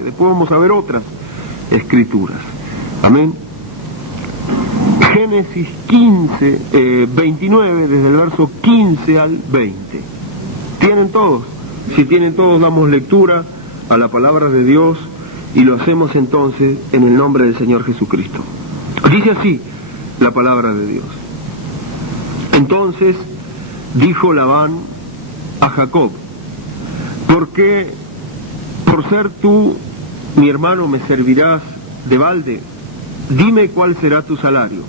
Después vamos a ver otras escrituras. Amén. Génesis 29, desde el verso 15 al 20. ¿Tienen todos? Si tienen todos, damos lectura a la palabra de Dios y lo hacemos entonces en el nombre del Señor Jesucristo. Dice así la palabra de Dios. Entonces dijo Labán a Jacob: ¿por qué, por ser tú mi hermano, me servirás de balde? Dime cuál será tu salario.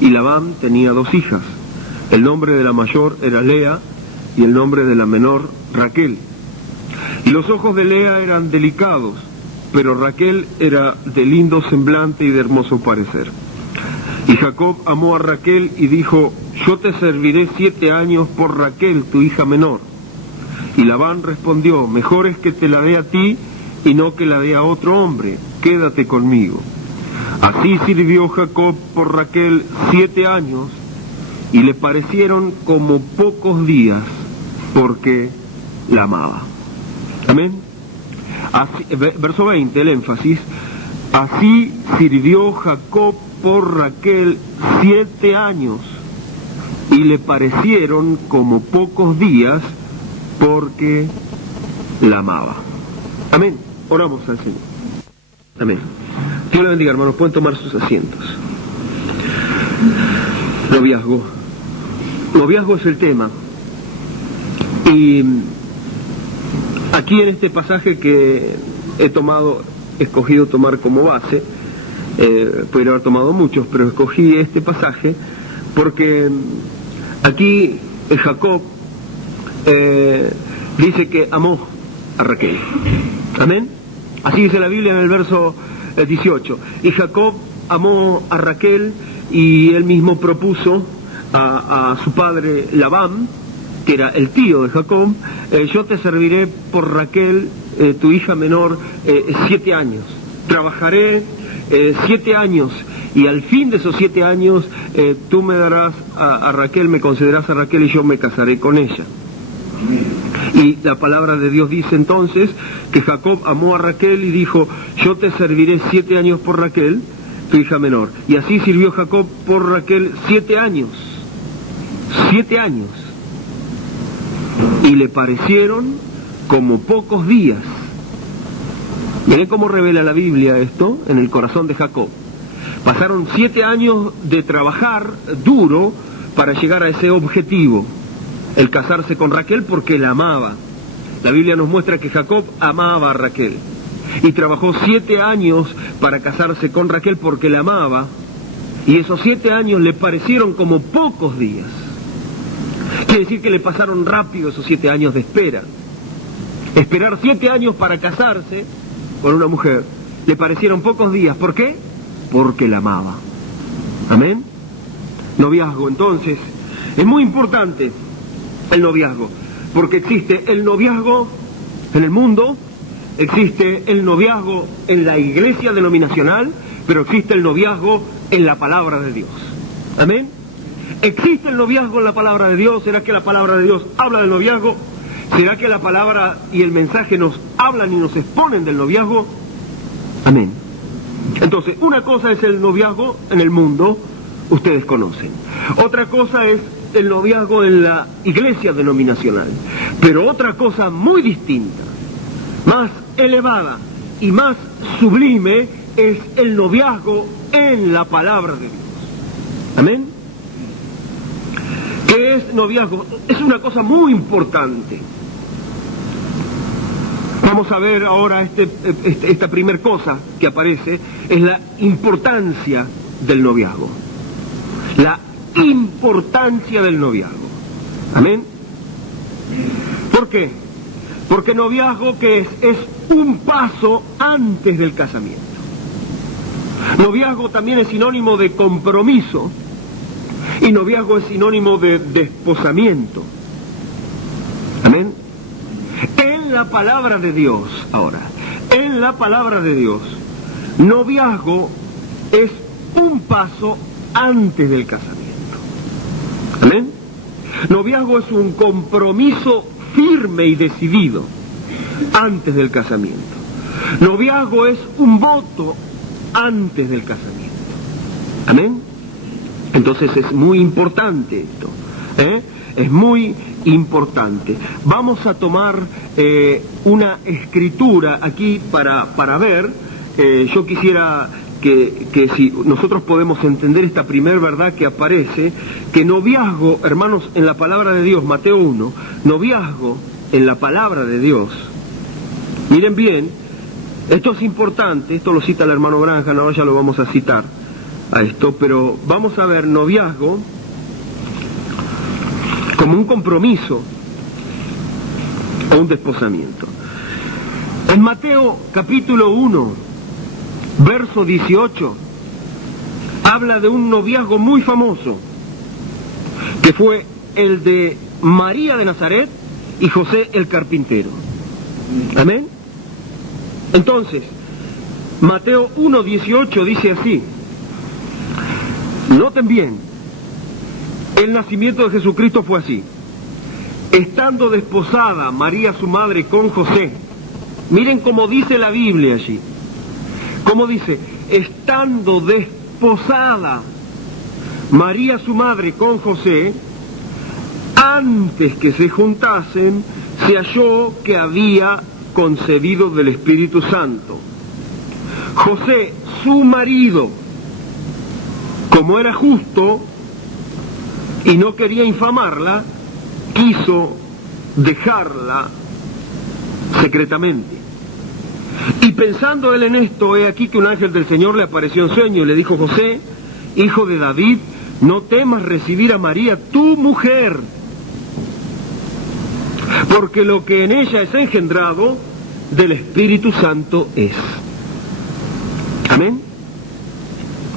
Y Labán tenía 2 hijas. El nombre de la mayor era Lea y el nombre de la menor Raquel. Y los ojos de Lea eran delicados, pero Raquel era de lindo semblante y de hermoso parecer. Y Jacob amó a Raquel y dijo: yo te serviré 7 años por Raquel, tu hija menor. Y Labán respondió: mejor es que te la dé a ti y no que la dé a otro hombre, quédate conmigo. Así sirvió Jacob por Raquel 7 años, y le parecieron como pocos días, porque la amaba. Amén. Así, verso 20, el énfasis. Así sirvió Jacob por Raquel 7 años, y le parecieron como pocos días, porque la amaba. Amén. Oramos al Señor. Amén. Dios le bendiga, hermanos. Pueden tomar sus asientos. Noviazgo. Noviazgo es el tema. Y aquí en este pasaje que he escogido tomar como base, podría haber tomado muchos, pero escogí este pasaje porque aquí Jacob dice que amó a Raquel. Amén. Así dice la Biblia en el verso 18. Y Jacob amó a Raquel, y él mismo propuso a su padre Labán, que era el tío de Jacob: yo te serviré por Raquel, tu hija menor, 7 años. Trabajaré 7 años, y al fin de esos 7 años tú me darás a Raquel, me concederás a Raquel, y yo me casaré con ella. Y la palabra de Dios dice entonces que Jacob amó a Raquel y dijo: yo te serviré 7 años por Raquel, tu hija menor. Y así sirvió Jacob por Raquel 7 años. 7 años. Y le parecieron como pocos días. Miren cómo revela la Biblia esto en el corazón de Jacob. Pasaron 7 años de trabajar duro para llegar a ese objetivo: el casarse con Raquel, porque la amaba. La Biblia nos muestra que Jacob amaba a Raquel y trabajó 7 años para casarse con Raquel porque la amaba, y esos 7 años le parecieron como pocos días. Quiere decir que le pasaron rápido esos 7 años de espera. Esperar 7 años para casarse con una mujer le parecieron pocos días. ¿Por qué? Porque la amaba. Amén. Noviazgo, entonces, es muy importante el noviazgo, porque existe el noviazgo en el mundo, existe el noviazgo en la iglesia denominacional, pero existe el noviazgo en la palabra de Dios. Amén. ¿Existe el noviazgo en la palabra de Dios? ¿Será que la palabra de Dios habla del noviazgo? ¿Será que la palabra y el mensaje nos hablan y nos exponen del noviazgo? Amén. Entonces, una cosa es el noviazgo en el mundo, ustedes conocen. Otra cosa es el noviazgo en la iglesia denominacional. Pero otra cosa muy distinta, más elevada y más sublime, es el noviazgo en la palabra de Dios. Amén. ¿Qué es noviazgo? Es una cosa muy importante. Vamos a ver ahora esta primer cosa que aparece, es la importancia del noviazgo. La importancia del noviazgo. Amén. ¿Por qué? Porque noviazgo, ¿qué es? Es un paso antes del casamiento. Noviazgo también es sinónimo de compromiso, y noviazgo es sinónimo de desposamiento. Amén. En la palabra de Dios, ahora, en la palabra de Dios, noviazgo es un paso antes del casamiento. Amén. Noviazgo es un compromiso firme y decidido antes del casamiento. Noviazgo es un voto antes del casamiento. ¿Amén? Entonces es muy importante esto, es muy importante. Vamos a tomar una escritura aquí para ver. Yo quisiera que si nosotros podemos entender esta primer verdad que aparece, que noviazgo, hermanos, en la palabra de Dios, Mateo 1, noviazgo en la palabra de Dios. Miren bien, esto es importante, esto lo cita el hermano Granja, no, ya lo vamos a citar a esto, pero vamos a ver noviazgo como un compromiso o un desposamiento. En Mateo capítulo 1, verso 18, habla de un noviazgo muy famoso, que fue el de María de Nazaret y José el carpintero. ¿Amén? Entonces, Mateo 1:18 dice así. Noten bien, el nacimiento de Jesucristo fue así. Estando desposada María su madre con José, miren cómo dice la Biblia allí. ¿Cómo dice? Estando desposada María su madre con José, antes que se juntasen, se halló que había concebido del Espíritu Santo. José, su marido, como era justo y no quería infamarla, quiso dejarla secretamente. Y pensando él en esto, he aquí que un ángel del Señor le apareció en sueño y le dijo: José, hijo de David, no temas recibir a María, tu mujer, porque lo que en ella es engendrado del Espíritu Santo es. Amén.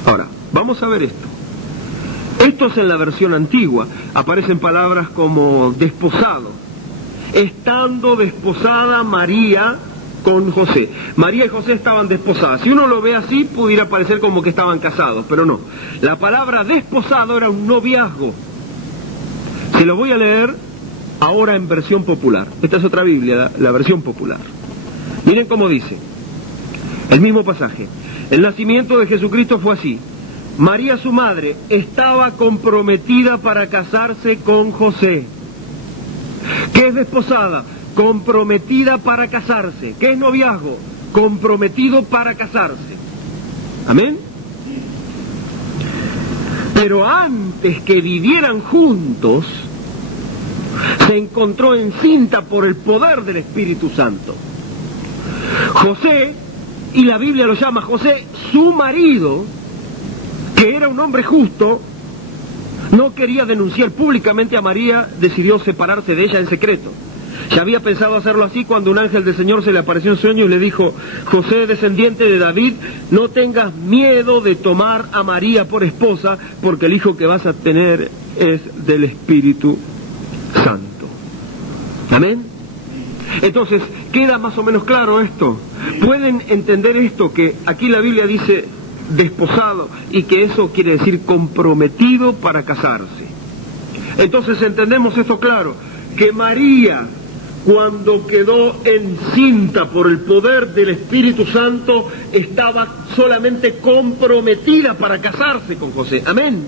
Ahora, vamos a ver esto. Esto es en la versión antigua. Aparecen palabras como desposado. Estando desposada María con José. María y José estaban desposadas. Si uno lo ve así, pudiera parecer como que estaban casados, pero no. La palabra desposado era un noviazgo. Se lo voy a leer ahora en versión popular. Esta es otra Biblia, la versión popular. Miren cómo dice el mismo pasaje. El nacimiento de Jesucristo fue así. María su madre estaba comprometida para casarse con José. ¿Qué es desposada? Comprometida para casarse. ¿Qué es noviazgo? Comprometido para casarse. ¿Amén? Pero antes que vivieran juntos, se encontró encinta por el poder del Espíritu Santo. José, y la Biblia lo llama José, su marido, que era un hombre justo, no quería denunciar públicamente a María, decidió separarse de ella en secreto. Ya había pensado hacerlo así cuando un ángel del Señor se le apareció en sueño y le dijo: José, descendiente de David, no tengas miedo de tomar a María por esposa, porque el hijo que vas a tener es del Espíritu Santo. Amén. Entonces, ¿queda más o menos claro esto? ¿Pueden entender esto? Que aquí la Biblia dice desposado y que eso quiere decir comprometido para casarse. Entonces entendemos esto claro, que María, cuando quedó encinta por el poder del Espíritu Santo, estaba solamente comprometida para casarse con José. Amén.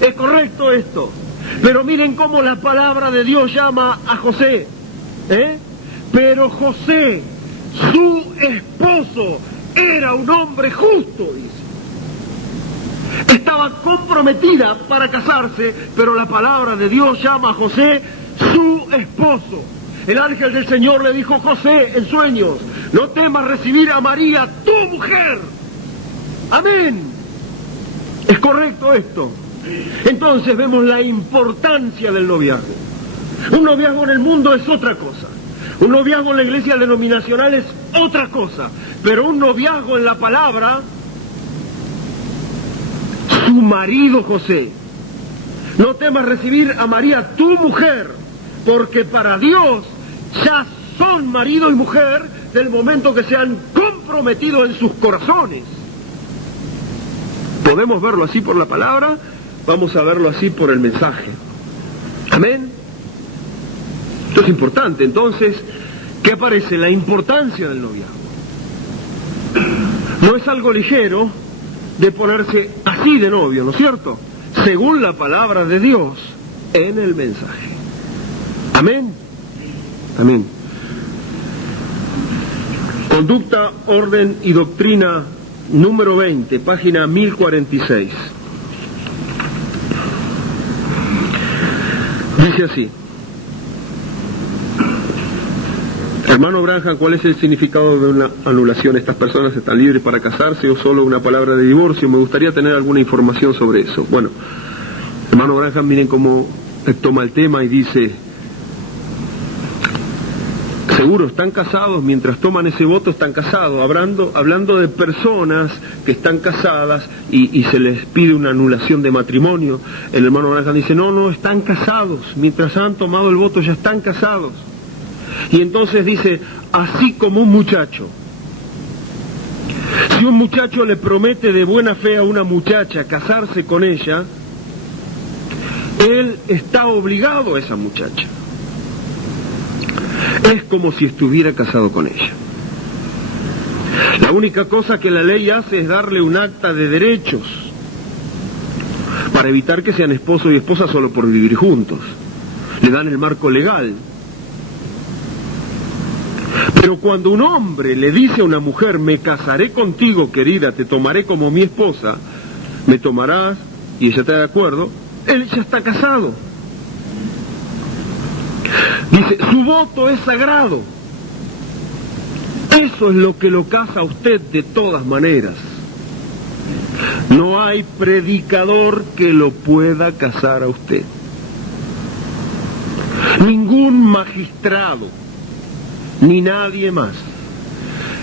Es correcto esto. Pero miren cómo la palabra de Dios llama a José. Pero José, su esposo, era un hombre justo, dice. Estaba comprometida para casarse, pero la palabra de Dios llama a José su esposo. El ángel del Señor le dijo: José, en sueños, no temas recibir a María, tu mujer. Amén. ¿Es correcto esto? Entonces vemos la importancia del noviazgo. Un noviazgo en el mundo es otra cosa. Un noviazgo en la iglesia denominacional es otra cosa. Pero un noviazgo en la palabra, su marido José, no temas recibir a María, tu mujer, porque para Dios ya son marido y mujer del momento que se han comprometido en sus corazones. ¿Podemos verlo así por la palabra? Vamos a verlo así por el mensaje. Amén. Esto es importante. Entonces, ¿qué aparece? La importancia del noviazgo. No es algo ligero de ponerse así de novio, ¿no es cierto? Según la palabra de Dios en el mensaje. Amén. Amén. Conducta, orden y doctrina número 20, página 1046. Dice así: hermano Branham, ¿cuál es el significado de una anulación? ¿Estas personas están libres para casarse o solo una palabra de divorcio? Me gustaría tener alguna información sobre eso. Bueno, hermano Branham, miren cómo toma el tema y dice: seguro están casados, mientras toman ese voto están casados, hablando de personas que están casadas y se les pide una anulación de matrimonio. El hermano Branham dice: no, están casados, mientras han tomado el voto ya están casados. Y entonces dice: así como un muchacho, si un muchacho le promete de buena fe a una muchacha casarse con ella, él está obligado a esa muchacha. Es como si estuviera casado con ella. La única cosa que la ley hace es darle un acta de derechos para evitar que sean esposo y esposa solo por vivir juntos. Le dan el marco legal. Pero cuando un hombre le dice a una mujer: me casaré contigo, querida, te tomaré como mi esposa, me tomarás, y ella está de acuerdo, él ya está casado. Dice: su voto es sagrado. Eso es lo que lo casa a usted de todas maneras. No hay predicador que lo pueda casar a usted. Ningún magistrado, ni nadie más.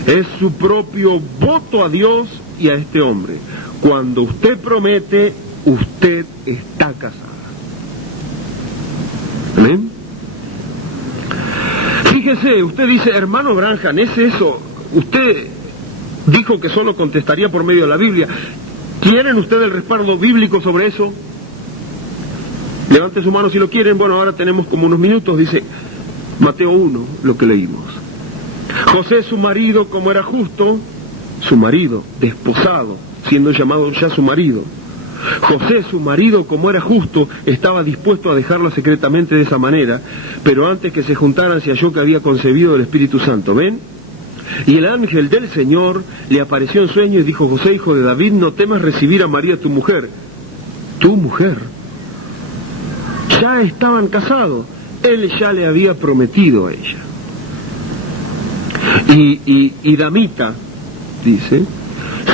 Es su propio voto a Dios y a este hombre. Cuando usted promete, usted está casada. ¿Amén? Fíjese, usted dice: hermano Branham, ¿es eso? Usted dijo que solo contestaría por medio de la Biblia. ¿Quieren ustedes el respaldo bíblico sobre eso? Levante su mano si lo quieren. Bueno, ahora tenemos como unos minutos. Dice Mateo 1, lo que leímos. José, su marido, como era justo, su marido, desposado, siendo llamado ya su marido. José, su marido, como era justo, estaba dispuesto a dejarlo secretamente de esa manera, pero antes que se juntaran se halló que había concebido el Espíritu Santo. ¿Ven? Y el ángel del Señor le apareció en sueño y dijo: José, hijo de David, no temas recibir a María tu mujer. Tu mujer. Ya estaban casados. Él ya le había prometido a ella. Y damita, dice: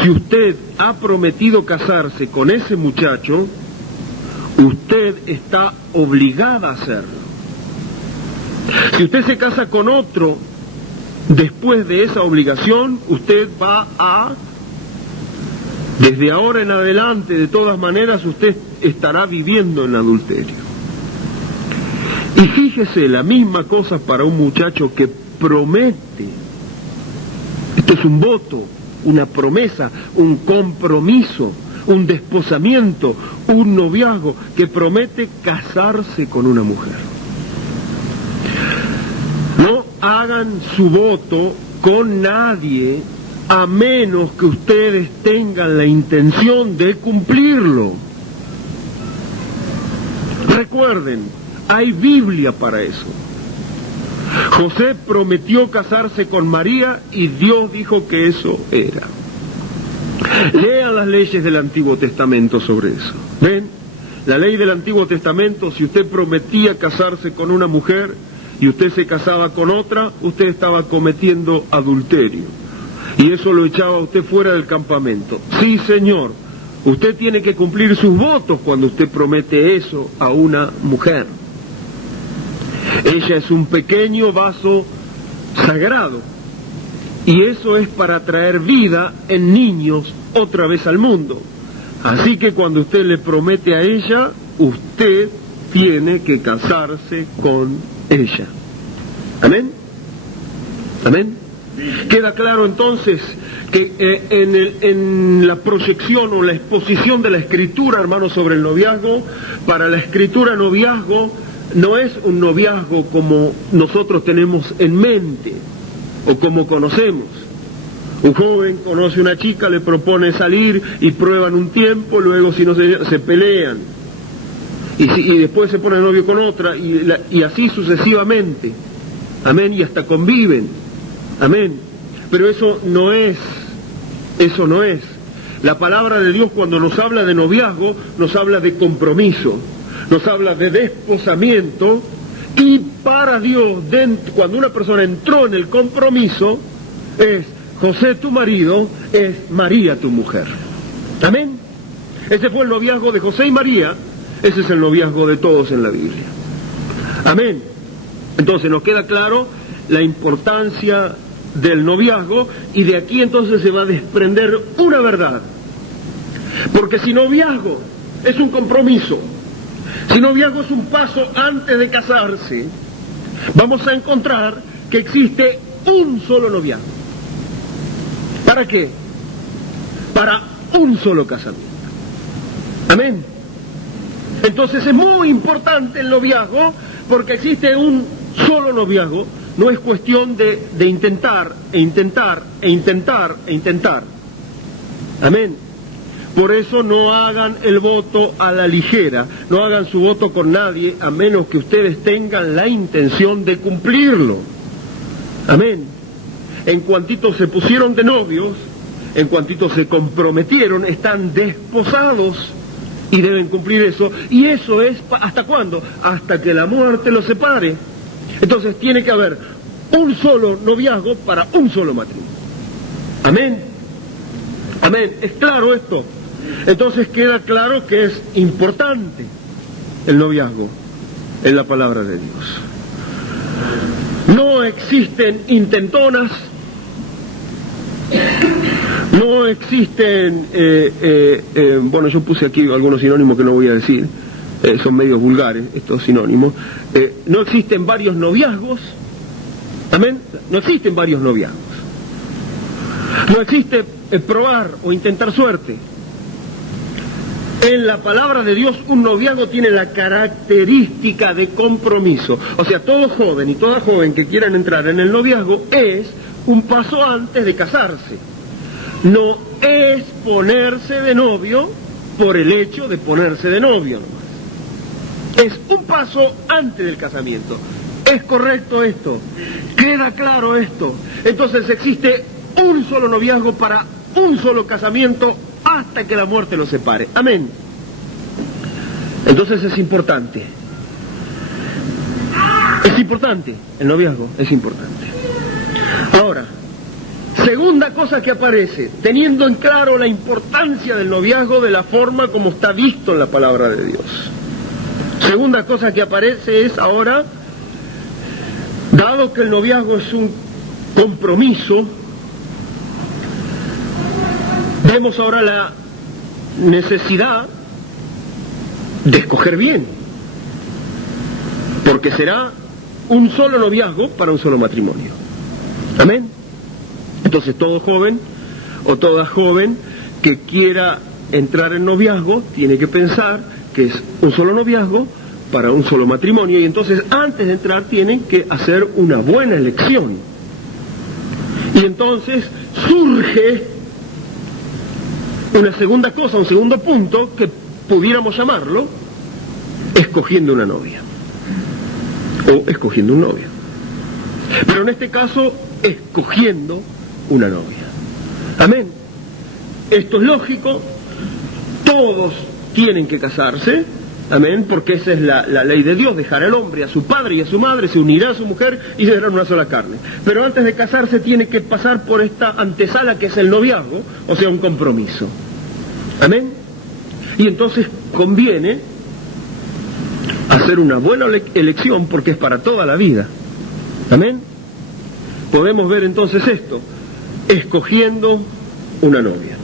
si usted ha prometido casarse con ese muchacho, usted está obligada a hacerlo. Si usted se casa con otro después de esa obligación, usted va a, desde ahora en adelante, de todas maneras, usted estará viviendo en adulterio. Y fíjese, la misma cosa para un muchacho que promete. Esto es un voto, una promesa, un compromiso, un desposamiento, un noviazgo, que promete casarse con una mujer. No hagan su voto con nadie a menos que ustedes tengan la intención de cumplirlo. Recuerden, hay Biblia para eso. José prometió casarse con María y Dios dijo que eso era. Lean las leyes del Antiguo Testamento sobre eso. ¿Ven? La ley del Antiguo Testamento, si usted prometía casarse con una mujer y usted se casaba con otra, usted estaba cometiendo adulterio. Y eso lo echaba a usted fuera del campamento. Sí, señor, usted tiene que cumplir sus votos cuando usted promete eso a una mujer. Ella es un pequeño vaso sagrado, y eso es para traer vida en niños otra vez al mundo. Así que cuando usted le promete a ella, usted tiene que casarse con ella. ¿Amén? ¿Amén? Queda claro entonces que en la proyección o la exposición de la Escritura, hermanos, sobre el noviazgo, para la Escritura noviazgo no es un noviazgo como nosotros tenemos en mente o como conocemos. Un joven conoce a una chica, le propone salir y prueban un tiempo, luego si no se pelean. Y después se pone novio con otra y así sucesivamente. Amén, y hasta conviven. Amén. Pero eso no es. La palabra de Dios cuando nos habla de noviazgo, nos habla de compromiso, nos habla de desposamiento, y para Dios, cuando una persona entró en el compromiso, es José tu marido, es María tu mujer. Amén. Ese fue el noviazgo de José y María, ese es el noviazgo de todos en la Biblia. Amén. Entonces nos queda claro la importancia del noviazgo, y de aquí entonces se va a desprender una verdad. Porque si noviazgo es un compromiso, si noviazgo es un paso antes de casarse, vamos a encontrar que existe un solo noviazgo. ¿Para qué? Para un solo casamiento. Amén. Entonces es muy importante el noviazgo, porque existe un solo noviazgo. No es cuestión de intentar, e intentar, e intentar, e intentar. Amén. Por eso no hagan el voto a la ligera, no hagan su voto con nadie, a menos que ustedes tengan la intención de cumplirlo. Amén. En cuantito se pusieron de novios, en cuantito se comprometieron, están desposados y deben cumplir eso. Y eso es, ¿hasta cuándo? Hasta que la muerte los separe. Entonces tiene que haber un solo noviazgo para un solo matrimonio. Amén. Amén. ¿Es claro esto? Entonces queda claro que es importante el noviazgo en la palabra de Dios. No existen intentonas, no existen, bueno, yo puse aquí algunos sinónimos que no voy a decir, son medios vulgares estos sinónimos. No existen varios noviazgos, amén, no existen varios noviazgos. No existe probar o intentar suerte. En la palabra de Dios, un noviazgo tiene la característica de compromiso. O sea, todo joven y toda joven que quieran entrar en el noviazgo es un paso antes de casarse. No es ponerse de novio por el hecho de ponerse de novio nomás. Es un paso antes del casamiento. ¿Es correcto esto? ¿Queda claro esto? Entonces existe un solo noviazgo para un solo casamiento hasta que la muerte los separe. Amén. Entonces es importante. Es importante. El noviazgo es importante. Ahora, segunda cosa que aparece, teniendo en claro la importancia del noviazgo de la forma como está visto en la palabra de Dios. Segunda cosa que aparece es ahora, dado que el noviazgo es un compromiso, vemos ahora la necesidad de escoger bien, porque será un solo noviazgo para un solo matrimonio. Amén. Entonces todo joven o toda joven que quiera entrar en noviazgo tiene que pensar que es un solo noviazgo para un solo matrimonio, y entonces antes de entrar tienen que hacer una buena elección. Y entonces surge una segunda cosa, un segundo punto, que pudiéramos llamarlo escogiendo una novia o escogiendo un novio. Pero en este caso, escogiendo una novia. Amén. Esto es lógico, todos tienen que casarse, amén, porque esa es la ley de Dios, dejar al hombre a su padre y a su madre, se unirá a su mujer y serán una sola carne. Pero antes de casarse tiene que pasar por esta antesala que es el noviazgo, o sea, un compromiso. Amén. Y entonces conviene hacer una buena elección porque es para toda la vida. Amén. Podemos ver entonces esto, escogiendo una novia.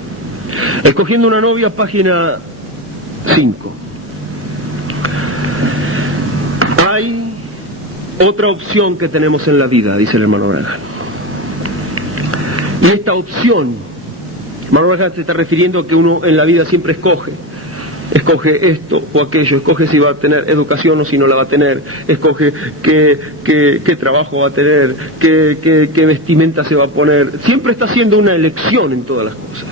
Escogiendo una novia, página 5. Hay otra opción que tenemos en la vida, dice el hermano Branham. Y esta opción, hermano Branham se está refiriendo a que uno en la vida siempre escoge. Escoge esto o aquello, escoge si va a tener educación o si no la va a tener, escoge qué trabajo va a tener, qué vestimenta se va a poner. Siempre está haciendo una elección en todas las cosas.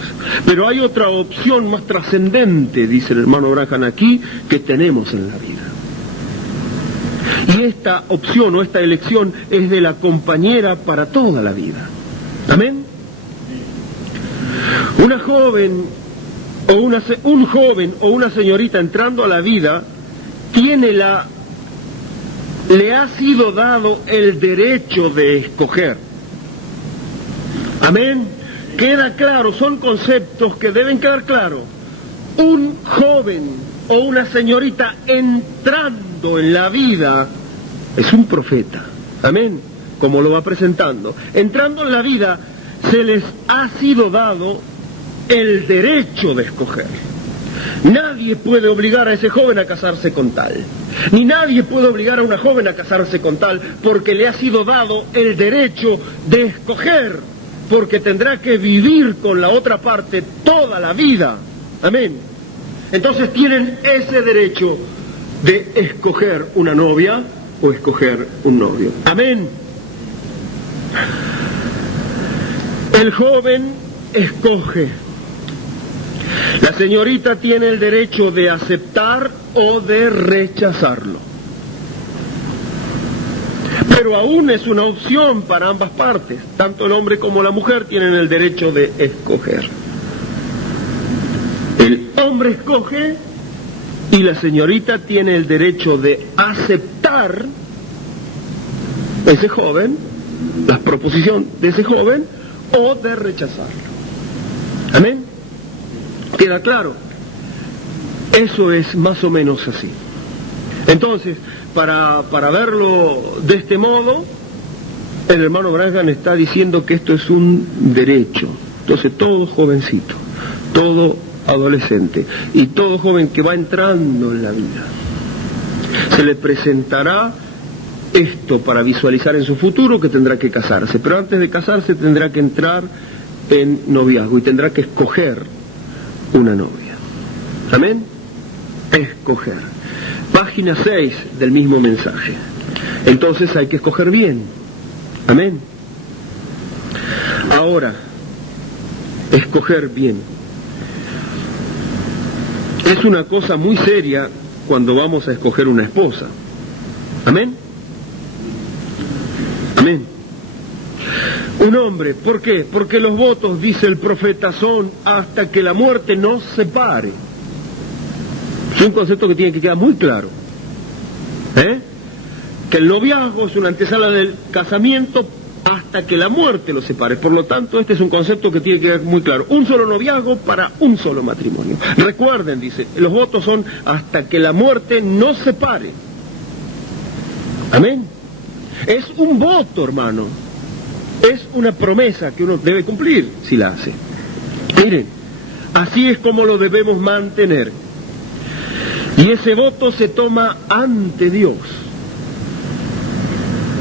Pero hay otra opción más trascendente, dice el hermano Branham aquí, que tenemos en la vida. Y esta opción o esta elección es de la compañera para toda la vida. ¿Amén? Una joven o un joven o una señorita entrando a la vida le ha sido dado el derecho de escoger. Amén. Queda claro, son conceptos que deben quedar claros. Un joven o una señorita entrando en la vida es un profeta. Amén. Como lo va presentando. Entrando en la vida se les ha sido dado el derecho de escoger. Nadie puede obligar a ese joven a casarse con tal, ni nadie puede obligar a una joven a casarse con tal, porque le ha sido dado el derecho de escoger, porque tendrá que vivir con la otra parte toda la vida. Amén. Entonces tienen ese derecho de escoger una novia o escoger un novio. Amén. El joven escoge. La señorita tiene el derecho de aceptar o de rechazarlo. Pero aún es una opción para ambas partes. Tanto el hombre como la mujer tienen el derecho de escoger. El hombre escoge y la señorita tiene el derecho de aceptar ese joven, la proposición de ese joven, o de rechazarlo. Amén. ¿Queda claro? Eso es más o menos así. Entonces, para verlo de este modo, el hermano Branham está diciendo que esto es un derecho. Entonces, todo jovencito, todo adolescente y todo joven que va entrando en la vida, se le presentará esto para visualizar en su futuro, que tendrá que casarse. Pero antes de casarse tendrá que entrar en noviazgo y tendrá que escoger una novia. Amén. Escoger. Página 6 del mismo mensaje. Entonces hay que escoger bien. Amén. Ahora, escoger bien. Es una cosa muy seria cuando vamos a escoger una esposa. Amén. Amén. Un hombre, ¿por qué? Porque los votos, dice el profeta, son hasta que la muerte nos separe. Es un concepto que tiene que quedar muy claro. Que el noviazgo es una antesala del casamiento hasta que la muerte los separe. Por lo tanto, este es un concepto que tiene que quedar muy claro. Un solo noviazgo para un solo matrimonio. Recuerden, dice, los votos son hasta que la muerte nos separe. Amén. Es un voto, hermano. Es una promesa que uno debe cumplir si la hace. Miren, así es como lo debemos mantener. Y ese voto se toma ante Dios,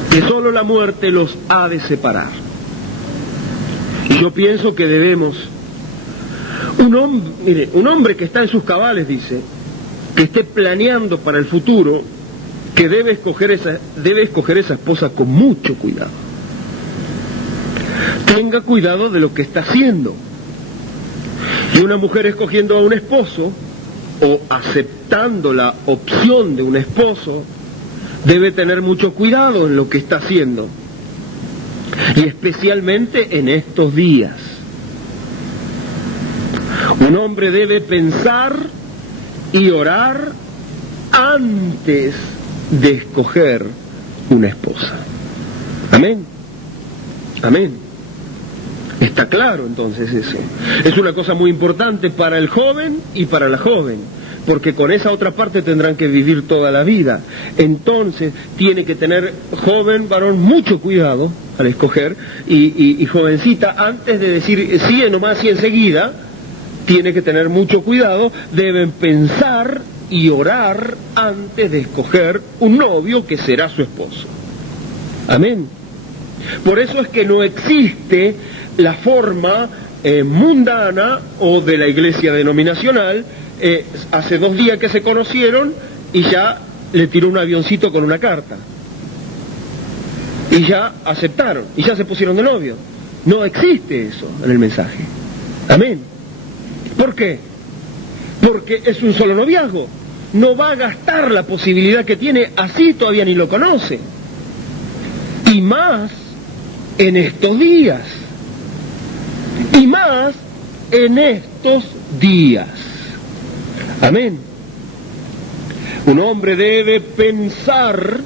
que solo la muerte los ha de separar. Y yo pienso que debemos, un hombre que está en sus cabales, dice, que esté planeando para el futuro, que debe escoger esa esposa con mucho cuidado. Tenga cuidado de lo que está haciendo. Y una mujer escogiendo a un esposo, o aceptando la opción de un esposo, debe tener mucho cuidado en lo que está haciendo. Y especialmente en estos días. Un hombre debe pensar y orar antes de escoger una esposa. Amén. Amén. Está claro entonces eso. Es una cosa muy importante para el joven y para la joven, porque con esa otra parte tendrán que vivir toda la vida. Entonces tiene que tener joven, varón, mucho cuidado al escoger, y jovencita, antes de decir sí nomás y enseguida, tiene que tener mucho cuidado, deben pensar y orar antes de escoger un novio que será su esposo. Amén. Por eso es que no existe la forma mundana o de la iglesia denominacional hace 2 días que se conocieron y ya le tiró un avioncito con una carta. Y ya aceptaron, y ya se pusieron de novio. No existe eso en el mensaje. Amén. ¿Por qué? Porque es un solo noviazgo. No va a gastar la posibilidad que tiene, así todavía ni lo conoce. Y más en estos días. Y más en estos días. Amén. Un hombre debe pensar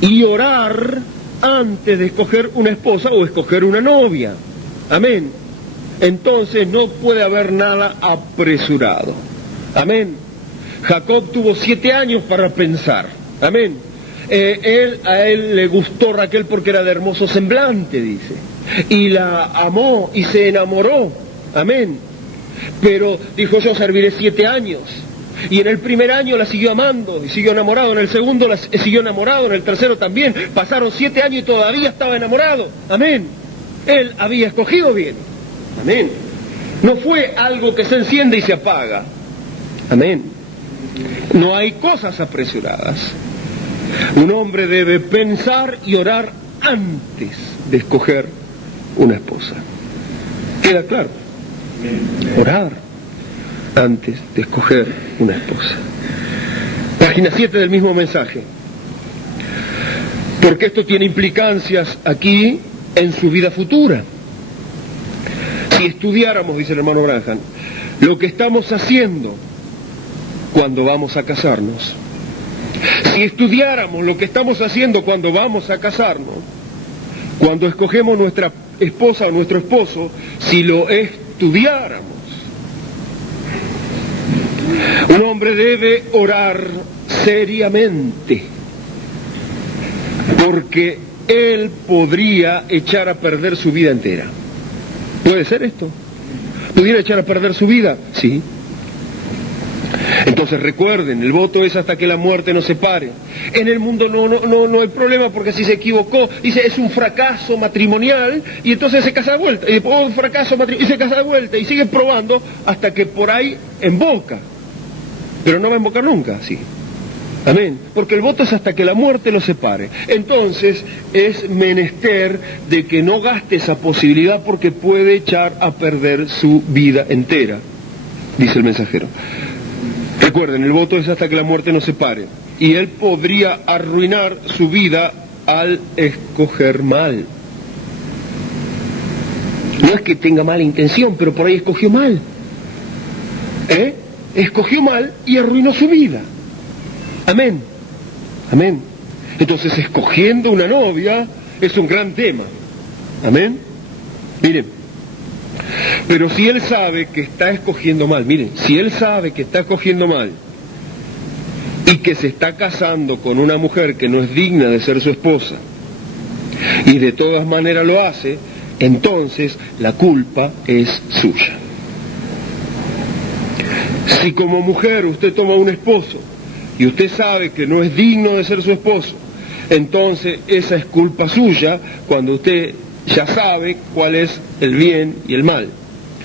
y orar antes de escoger una esposa o escoger una novia. Amén. Entonces no puede haber nada apresurado. Amén. Jacob tuvo 7 años para pensar. Amén. A él le gustó Raquel porque era de hermoso semblante, dice. Y la amó y se enamoró. Amén. Pero dijo, yo serviré 7 años. Y en el primer año la siguió amando y siguió enamorado. En el segundo la siguió enamorado. En el tercero también. Pasaron 7 años y todavía estaba enamorado. Amén. Él había escogido bien. Amén. No fue algo que se enciende y se apaga. Amén. No hay cosas apresuradas. Un hombre debe pensar y orar antes de escoger una esposa. ¿Queda claro? Orar antes de escoger una esposa. Página 7 del mismo mensaje. Porque esto tiene implicancias aquí en su vida futura. Si estudiáramos, dice el hermano Branham, lo que estamos haciendo cuando vamos a casarnos, si estudiáramos lo que estamos haciendo cuando vamos a casarnos, cuando escogemos nuestra esposa o nuestro esposo, si lo estudiáramos, un hombre debe orar seriamente, porque él podría echar a perder su vida entera. ¿Puede ser esto? ¿Pudiera echar a perder su vida? Sí. Entonces recuerden, el voto es hasta que la muerte nos separe. En el mundo no hay problema, porque si se equivocó, dice, es un fracaso matrimonial, y entonces se casa de vuelta, y después un fracaso matrimonial, y se casa de vuelta, y sigue probando hasta que por ahí emboca. Pero no va a embocar nunca, sí. Amén. Porque el voto es hasta que la muerte lo separe. Entonces es menester de que no gaste esa posibilidad, porque puede echar a perder su vida entera, dice el mensajero. Recuerden, el voto es hasta que la muerte nos separe. Y él podría arruinar su vida al escoger mal. No es que tenga mala intención, pero por ahí escogió mal. Escogió mal y arruinó su vida. Amén. Amén. Entonces, escogiendo una novia es un gran tema. Amén. Miren. Pero si él sabe que está escogiendo mal, miren, si él sabe que está escogiendo mal y que se está casando con una mujer que no es digna de ser su esposa, y de todas maneras lo hace, entonces la culpa es suya. Si como mujer usted toma un esposo y usted sabe que no es digno de ser su esposo, entonces esa es culpa suya, cuando usted ya sabe cuál es el bien y el mal.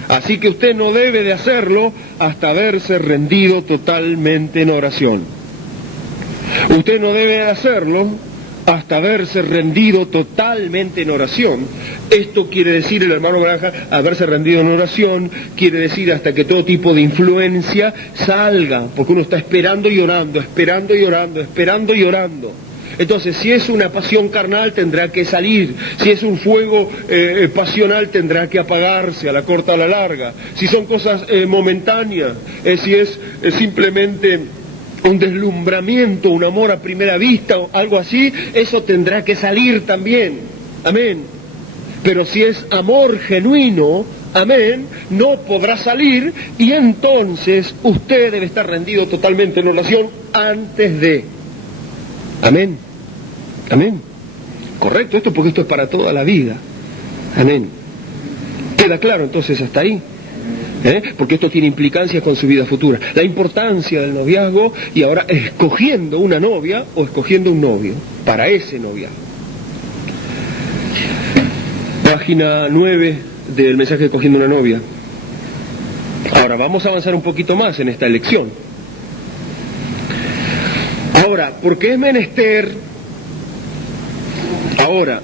Así que usted no debe de hacerlo hasta haberse rendido totalmente en oración. Usted no debe de hacerlo hasta haberse rendido totalmente en oración. Esto quiere decir, el hermano Branham, haberse rendido en oración, quiere decir hasta que todo tipo de influencia salga, porque uno está esperando y orando, esperando y orando, esperando y orando. Entonces, si es una pasión carnal, tendrá que salir. Si es un fuego pasional, tendrá que apagarse a la corta o a la larga. Si son cosas momentáneas, si es simplemente un deslumbramiento, un amor a primera vista o algo así, eso tendrá que salir también. Amén. Pero si es amor genuino, amén, no podrá salir, y entonces usted debe estar rendido totalmente en oración antes de. Amén. Amén. Correcto esto, porque esto es para toda la vida. Amén. ¿Queda claro entonces hasta ahí? Porque esto tiene implicancias con su vida futura. La importancia del noviazgo, y ahora escogiendo una novia o escogiendo un novio para ese noviazgo. Página 9 del mensaje de Escogiendo una novia. Ahora, vamos a avanzar un poquito más en esta elección. Ahora, ¿por qué es menester? Ahora,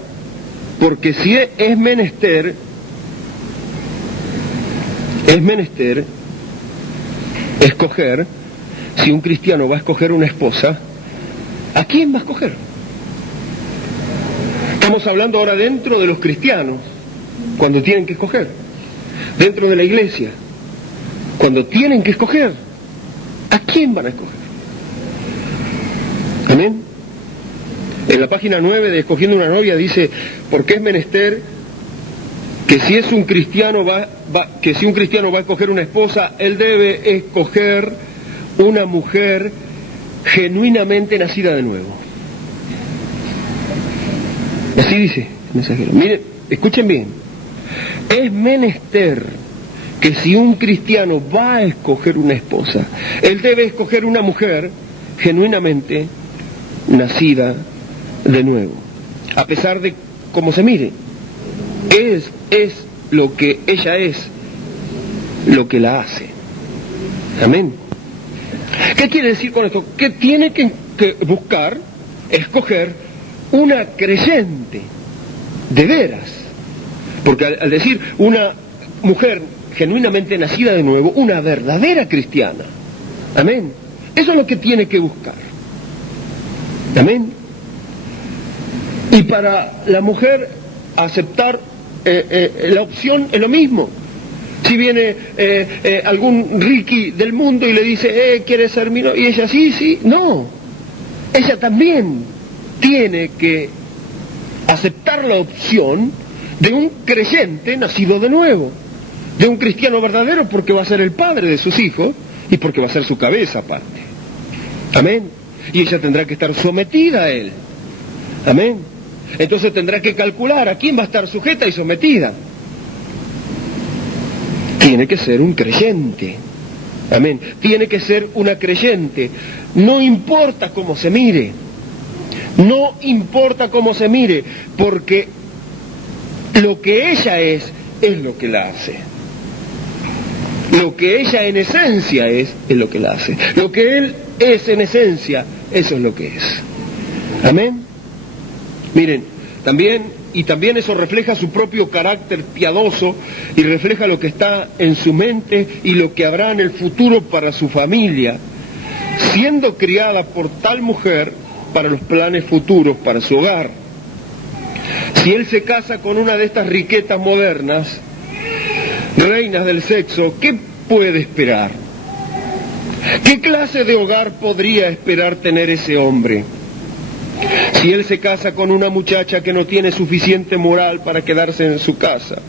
porque si es menester escoger, si un cristiano va a escoger una esposa, ¿a quién va a escoger? Estamos hablando ahora dentro de los cristianos, cuando tienen que escoger, dentro de la iglesia, cuando tienen que escoger, ¿a quién van a escoger? Amén. En la página 9 de Escogiendo una novia dice, porque es menester que si es un cristiano que si un cristiano va a escoger una esposa, él debe escoger una mujer genuinamente nacida de nuevo. Así dice el mensajero. Miren, escuchen bien. Es menester que si un cristiano va a escoger una esposa, él debe escoger una mujer genuinamente nacida de nuevo, a pesar de cómo se mire. Es lo que ella es, lo que la hace. Amén. ¿Qué quiere decir con esto? Que tiene que buscar, escoger una creyente, de veras. Porque al decir una mujer genuinamente nacida de nuevo, una verdadera cristiana. Amén. Eso es lo que tiene que buscar. Amén. Y para la mujer aceptar la opción es lo mismo. Si viene algún Ricky del mundo y le dice, ¿quieres ser mi novia? Y ella, sí, no. Ella también tiene que aceptar la opción de un creyente nacido de nuevo, de un cristiano verdadero, porque va a ser el padre de sus hijos y porque va a ser su cabeza aparte. Amén. Y ella tendrá que estar sometida a él. Amén. Entonces tendrá que calcular a quién va a estar sujeta y sometida. Tiene que ser un creyente. Amén. Tiene que ser una creyente. No importa cómo se mire. No importa cómo se mire, porque lo que ella es lo que la hace. Lo que ella en esencia es lo que la hace. Lo que él es en esencia, eso es lo que es. Amén. Miren, también eso refleja su propio carácter piadoso y refleja lo que está en su mente y lo que habrá en el futuro para su familia, siendo criada por tal mujer para los planes futuros, para su hogar. Si él se casa con una de estas riquetas modernas, reinas del sexo, ¿qué puede esperar? ¿Qué clase de hogar podría esperar tener ese hombre? Si él se casa con una muchacha que no tiene suficiente moral para quedarse en su casa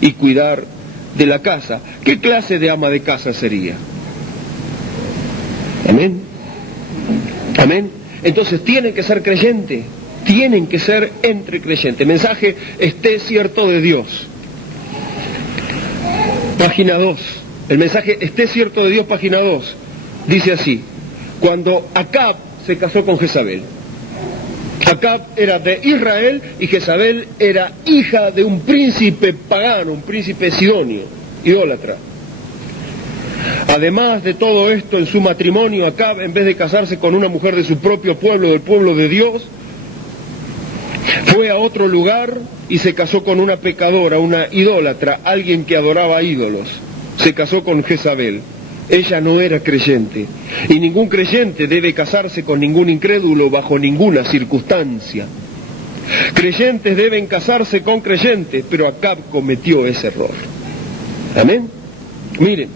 y cuidar de la casa, ¿qué clase de ama de casa sería? Amén. Amén. Entonces tienen que ser creyentes, tienen que ser entre creyentes. Mensaje, esté cierto de Dios. Página 2. El mensaje, esté cierto de Dios, página 2. Dice así: cuando Acab se casó con Jezabel. Acab era de Israel y Jezabel era hija de un príncipe pagano, un príncipe sidonio, idólatra. Además de todo esto, en su matrimonio, Acab, en vez de casarse con una mujer de su propio pueblo, del pueblo de Dios, fue a otro lugar y se casó con una pecadora, una idólatra, alguien que adoraba ídolos. Se casó con Jezabel. Ella no era creyente, y ningún creyente debe casarse con ningún incrédulo bajo ninguna circunstancia. Creyentes deben casarse con creyentes, pero Acab cometió ese error. Amén. Miren,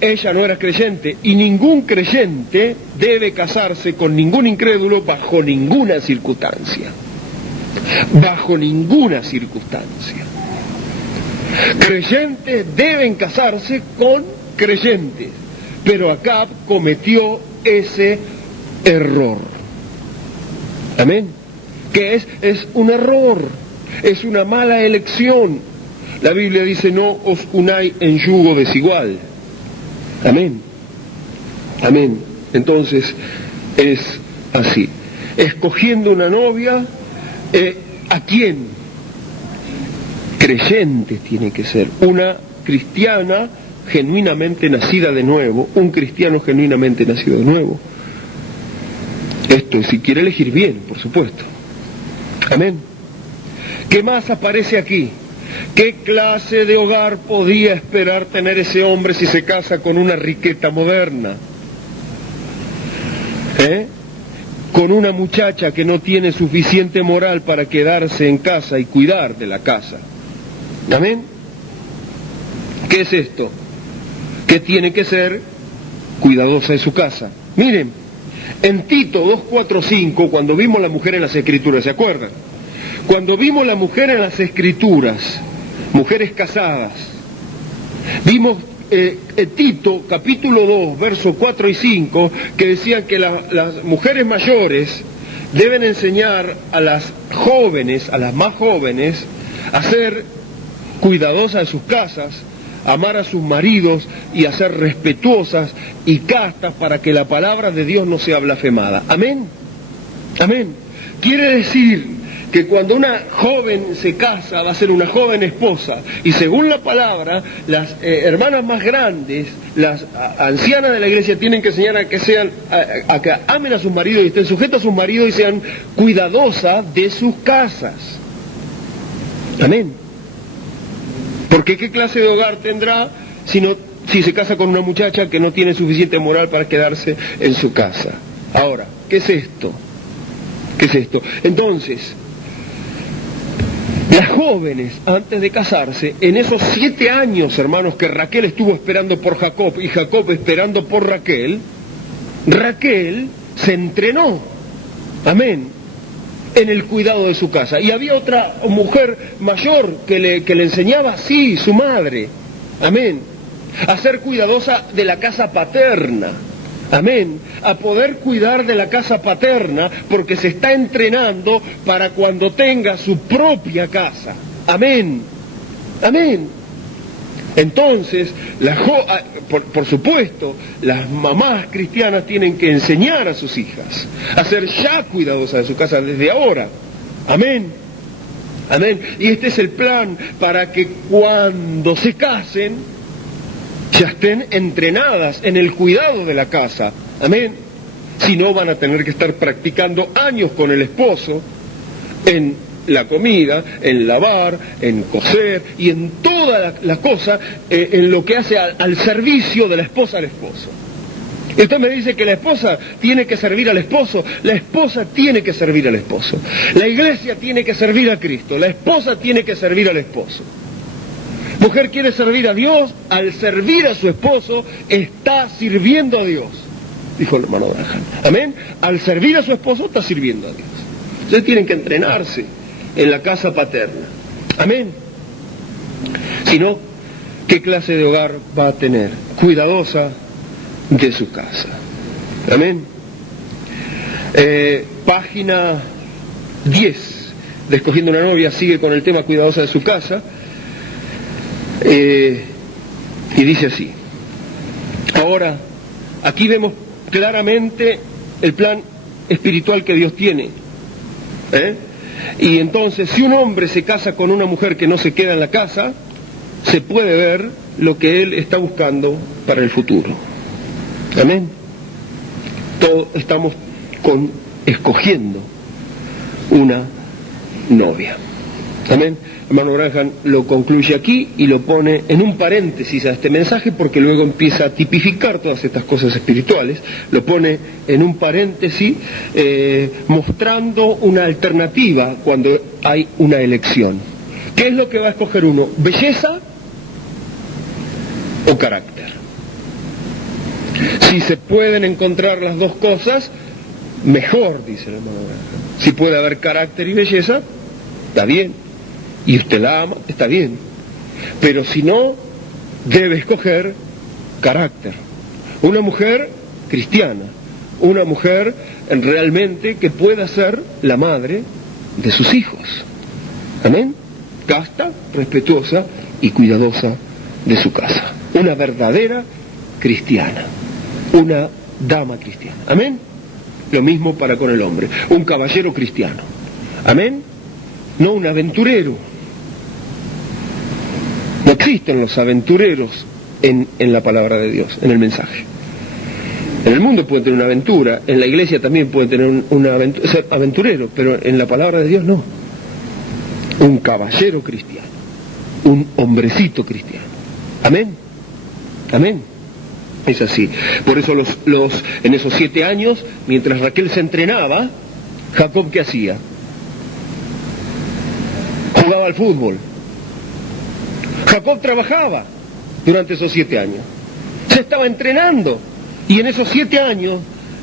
ella no era creyente, y ningún creyente debe casarse con ningún incrédulo bajo ninguna circunstancia. Bajo ninguna circunstancia. Creyentes deben casarse con creyentes, pero Acab cometió ese error. Amén. ¿Qué es? Es un error, es una mala elección. La Biblia dice: no os unáis en yugo desigual. Amén. Amén. Entonces es así. Escogiendo una novia, ¿a quién? Creyente tiene que ser, una cristiana genuinamente nacida de nuevo, un cristiano genuinamente nacido de nuevo. Esto si quiere elegir bien, por supuesto. Amén. ¿Qué más aparece aquí? ¿Qué clase de hogar podía esperar tener ese hombre si se casa con una riqueta moderna? Con una muchacha que no tiene suficiente moral para quedarse en casa y cuidar de la casa. ¿Amén? ¿Qué es esto? Que tiene que ser cuidadosa de su casa. Miren, en Tito 2:4-5, cuando vimos la mujer en las Escrituras, ¿se acuerdan? Cuando vimos la mujer en las Escrituras, mujeres casadas, vimos Tito capítulo 2, versos 4 y 5, que decían que las mujeres mayores deben enseñar a las jóvenes, a las más jóvenes, a ser cuidadosas de sus casas, amar a sus maridos y a ser respetuosas y castas para que la palabra de Dios no sea blasfemada. Amén. Amén. Quiere decir que cuando una joven se casa va a ser una joven esposa, y según la palabra, las hermanas más grandes, las ancianas de la iglesia, tienen que enseñar a que sean, a que amen a sus maridos y estén sujetos a sus maridos y sean cuidadosas de sus casas. Amén. Porque ¿qué clase de hogar tendrá si se casa con una muchacha que no tiene suficiente moral para quedarse en su casa? Ahora, ¿qué es esto? ¿Qué es esto? Entonces, las jóvenes, antes de casarse, en esos 7 años, hermanos, que Raquel estuvo esperando por Jacob y Jacob esperando por Raquel, Raquel se entrenó, amén, en el cuidado de su casa. Y había otra mujer mayor que le enseñaba, sí, su madre, amén, a ser cuidadosa de la casa paterna. Amén, a poder cuidar de la casa paterna, porque se está entrenando para cuando tenga su propia casa. Amén, amén. Entonces, por supuesto, las mamás cristianas tienen que enseñar a sus hijas a ser ya cuidadosas de su casa desde ahora. Amén, amén. Y este es el plan para que cuando se casen, ya estén entrenadas en el cuidado de la casa. Amén. Si no, van a tener que estar practicando años con el esposo en la comida, en lavar, en coser y en toda la cosa, en lo que hace al servicio de la esposa al esposo. Y usted me dice que la esposa tiene que servir al esposo. La esposa tiene que servir al esposo. La iglesia tiene que servir a Cristo. La esposa tiene que servir al esposo. Mujer quiere servir a Dios, al servir a su esposo, está sirviendo a Dios, dijo el hermano Branham. Amén. Al servir a su esposo, está sirviendo a Dios. Ustedes tienen que entrenarse en la casa paterna. Amén. Si no, ¿qué clase de hogar va a tener? Cuidadosa de su casa. Amén. Página 10 de Escogiendo una novia sigue con el tema cuidadosa de su casa. Y dice así. Ahora, aquí vemos claramente el plan espiritual que Dios tiene. Y entonces, si un hombre se casa con una mujer que no se queda en la casa, se puede ver lo que él está buscando para el futuro. Amén. Todos estamos escogiendo una novia. Amén. Hermano Branham lo concluye aquí y lo pone en un paréntesis a este mensaje, porque luego empieza a tipificar todas estas cosas espirituales. Lo pone en un paréntesis mostrando una alternativa cuando hay una elección. ¿Qué es lo que va a escoger uno? ¿Belleza o carácter? Si se pueden encontrar las dos cosas, mejor, dice el hermano Branham. Si puede haber carácter y belleza, está bien. Y usted la ama, está bien. Pero si no, debe escoger carácter. Una mujer cristiana, una mujer realmente que pueda ser la madre de sus hijos. Amén. Casta, respetuosa y cuidadosa de su casa. Una verdadera cristiana. Una dama cristiana. Amén. Lo mismo para con el hombre. Un caballero cristiano. Amén. No un aventurero. No existen los aventureros en la palabra de Dios, en el mensaje. En el mundo pueden tener una aventura, en la iglesia también pueden tener una aventura, ser aventurero, pero en la palabra de Dios no. Un caballero cristiano, un hombrecito cristiano. Amén. Amén. Es así. Por eso en esos 7 años, mientras Raquel se entrenaba, Jacob, ¿qué hacía? Jugaba al fútbol. Jacob trabajaba durante esos 7 años. Se estaba entrenando. Y en esos 7 años,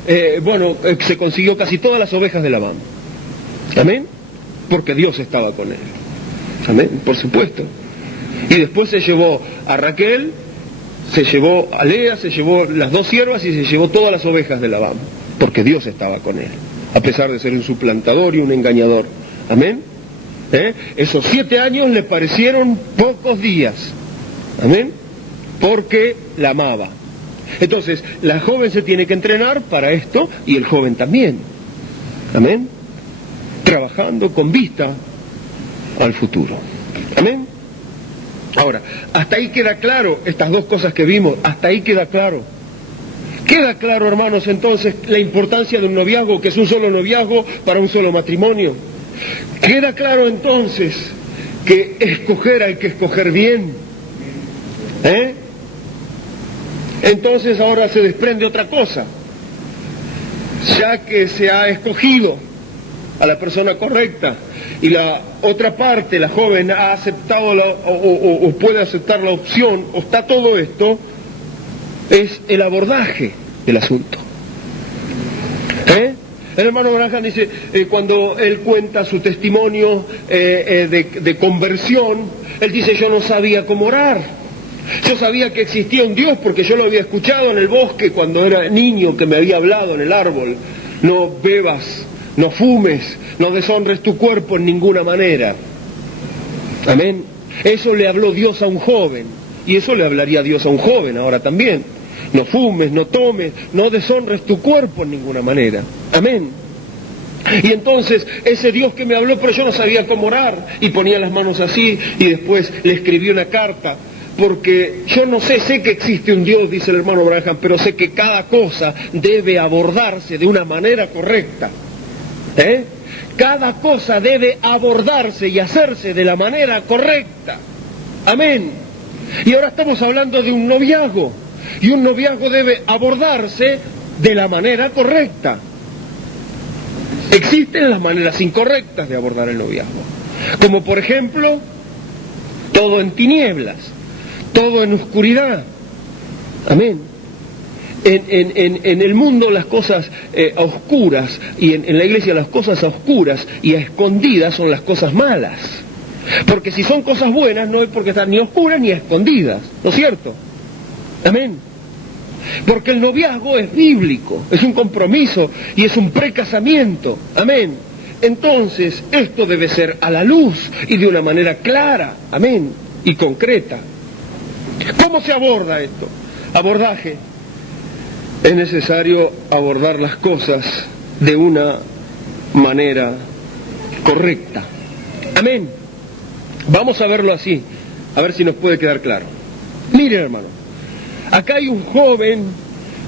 se consiguió casi todas las ovejas de Labán. Amén. Porque Dios estaba con él. Amén, por supuesto. Y después se llevó a Raquel, se llevó a Lea, se llevó las 2 siervas y se llevó todas las ovejas de Labán. Porque Dios estaba con él. A pesar de ser un suplantador y un engañador. Amén. Esos 7 años le parecieron pocos días. Amén. Porque la amaba. Entonces, la joven se tiene que entrenar para esto y el joven también. Amén. Trabajando con vista al futuro. Amén. Ahora, hasta ahí queda claro, estas 2 cosas que vimos, hasta ahí queda claro. Queda claro, hermanos, entonces, la importancia de un noviazgo, que es un solo noviazgo para un solo matrimonio. Queda claro, entonces, que hay que escoger bien. Entonces ahora se desprende otra cosa. Ya que se ha escogido a la persona correcta y la otra parte, la joven, ha aceptado o puede aceptar la opción, o está todo esto, es el abordaje del asunto. El hermano Branham dice, cuando él cuenta su testimonio de conversión, él dice: yo no sabía cómo orar. Yo sabía que existía un Dios porque yo lo había escuchado en el bosque cuando era niño, que me había hablado en el árbol. No bebas, no fumes, no deshonres tu cuerpo en ninguna manera. Amén. Eso le habló Dios a un joven, y eso le hablaría Dios a un joven ahora también. No fumes, no tomes, no deshonres tu cuerpo en ninguna manera. Amén. Y entonces ese Dios que me habló, pero yo no sabía cómo orar, y ponía las manos así, y después le escribí una carta. Porque yo no sé que existe un Dios, dice el hermano Branham, pero sé que cada cosa debe abordarse de una manera correcta. Cada cosa debe abordarse y hacerse de la manera correcta. Amén. Y ahora estamos hablando de un noviazgo. Y un noviazgo debe abordarse de la manera correcta. Existen las maneras incorrectas de abordar el noviazgo. Como por ejemplo, todo en tinieblas. Todo en oscuridad. Amén. En el mundo las cosas a oscuras, y en la iglesia las cosas a oscuras y a escondidas son las cosas malas. Porque si son cosas buenas no hay por qué estar ni oscuras ni escondidas, ¿no es cierto? Amén. Porque el noviazgo es bíblico, es un compromiso y es un precasamiento. Amén. Entonces esto debe ser a la luz y de una manera clara. Amén. Y concreta. ¿Cómo se aborda esto? Abordaje. Es necesario abordar las cosas de una manera correcta. Amén. Vamos a verlo así, a ver si nos puede quedar claro. Miren, hermano, acá hay un joven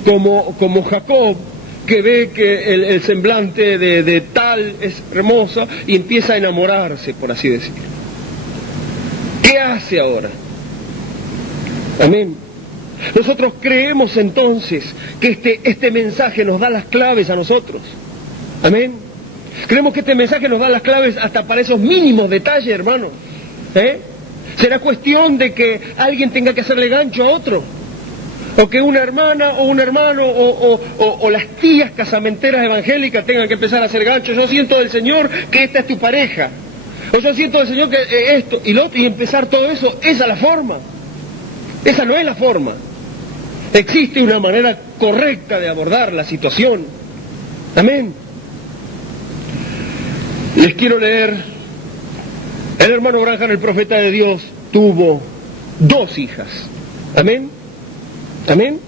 como Jacob, que ve que el semblante de tal es hermosa y empieza a enamorarse, por así decirlo. ¿Qué hace ahora? Amén. Nosotros creemos entonces que este mensaje nos da las claves a nosotros. Amén. Creemos que este mensaje nos da las claves hasta para esos mínimos detalles, hermano. ¿Será cuestión de que alguien tenga que hacerle gancho a otro? O que una hermana o un hermano o las tías casamenteras evangélicas tengan que empezar a hacer gancho. Yo siento del Señor que esta es tu pareja. O yo siento del Señor que esto y lo otro, y empezar todo eso. Esa es la forma. Esa no es la forma. Existe una manera correcta de abordar la situación. Amén. Les quiero leer. El hermano Branham, el profeta de Dios, tuvo 2 hijas. Amén. Amén.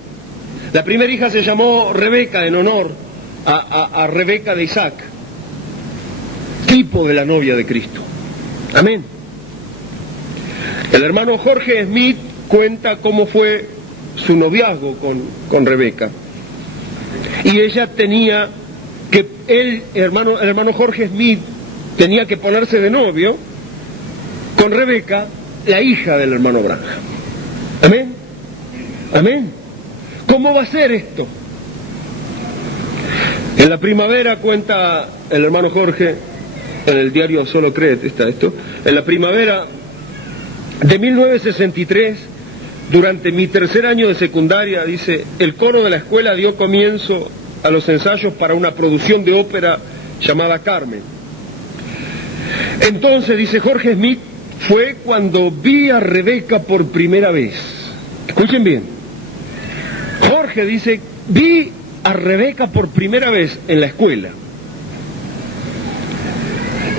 La primera hija se llamó Rebeca, en honor a Rebeca de Isaac, tipo de la novia de Cristo. Amén. El hermano Jorge Smith cuenta cómo fue su noviazgo con Rebeca. Y ella tenía que, el hermano Jorge Smith tenía que ponerse de novio con Rebeca, la hija del hermano Branham. Amén. Amén. ¿Cómo va a ser esto? En la primavera, cuenta el hermano Jorge, en el diario Solo Cret está esto, en la primavera de 1963, durante mi tercer año de secundaria, dice, el coro de la escuela dio comienzo a los ensayos para una producción de ópera llamada Carmen. Entonces, dice Jorge Smith, fue cuando vi a Rebeca por primera vez. Escuchen bien. Jorge dice, vi a Rebeca por primera vez en la escuela.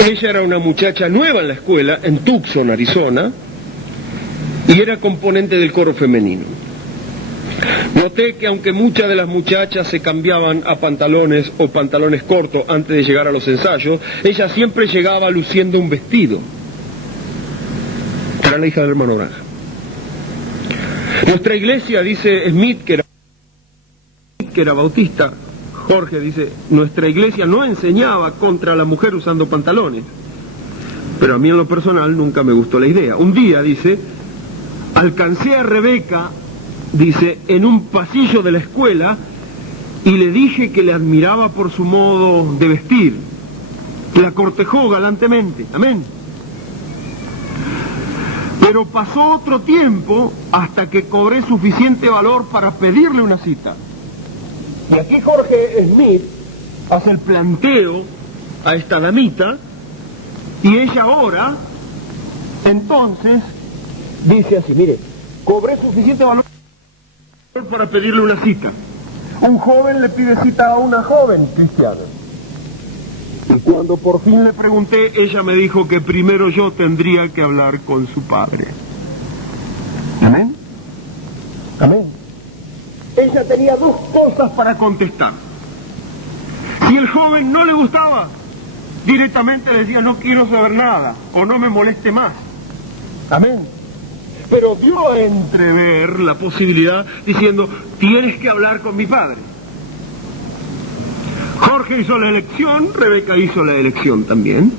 Ella era una muchacha nueva en la escuela, en Tucson, Arizona, y era componente del coro femenino. Noté que aunque muchas de las muchachas se cambiaban a pantalones o pantalones cortos antes de llegar a los ensayos, ella siempre llegaba luciendo un vestido. Era la hija del hermano Branham. Nuestra iglesia, dice Smith, que era bautista, Jorge dice, nuestra iglesia no enseñaba contra la mujer usando pantalones, pero a mí en lo personal nunca me gustó la idea. Un día, dice, alcancé a Rebeca, dice, en un pasillo de la escuela y le dije que le admiraba por su modo de vestir. La cortejó galantemente. Amén. Pero pasó otro tiempo hasta que cobré suficiente valor para pedirle una cita. Y aquí Jorge Smith hace el planteo a esta damita y ella ora, entonces dice así, mire, cobré suficiente valor para pedirle una cita. Un joven le pide cita a una joven cristiana. Y cuando por fin le pregunté, ella me dijo que primero yo tendría que hablar con su padre. Amén. Amén. Ella tenía dos cosas para contestar. Si el joven no le gustaba, directamente le decía, no quiero saber nada, o no me moleste más. Amén. Pero dio a entrever la posibilidad diciendo, tienes que hablar con mi padre. Jorge hizo la elección, Rebeca hizo la elección también.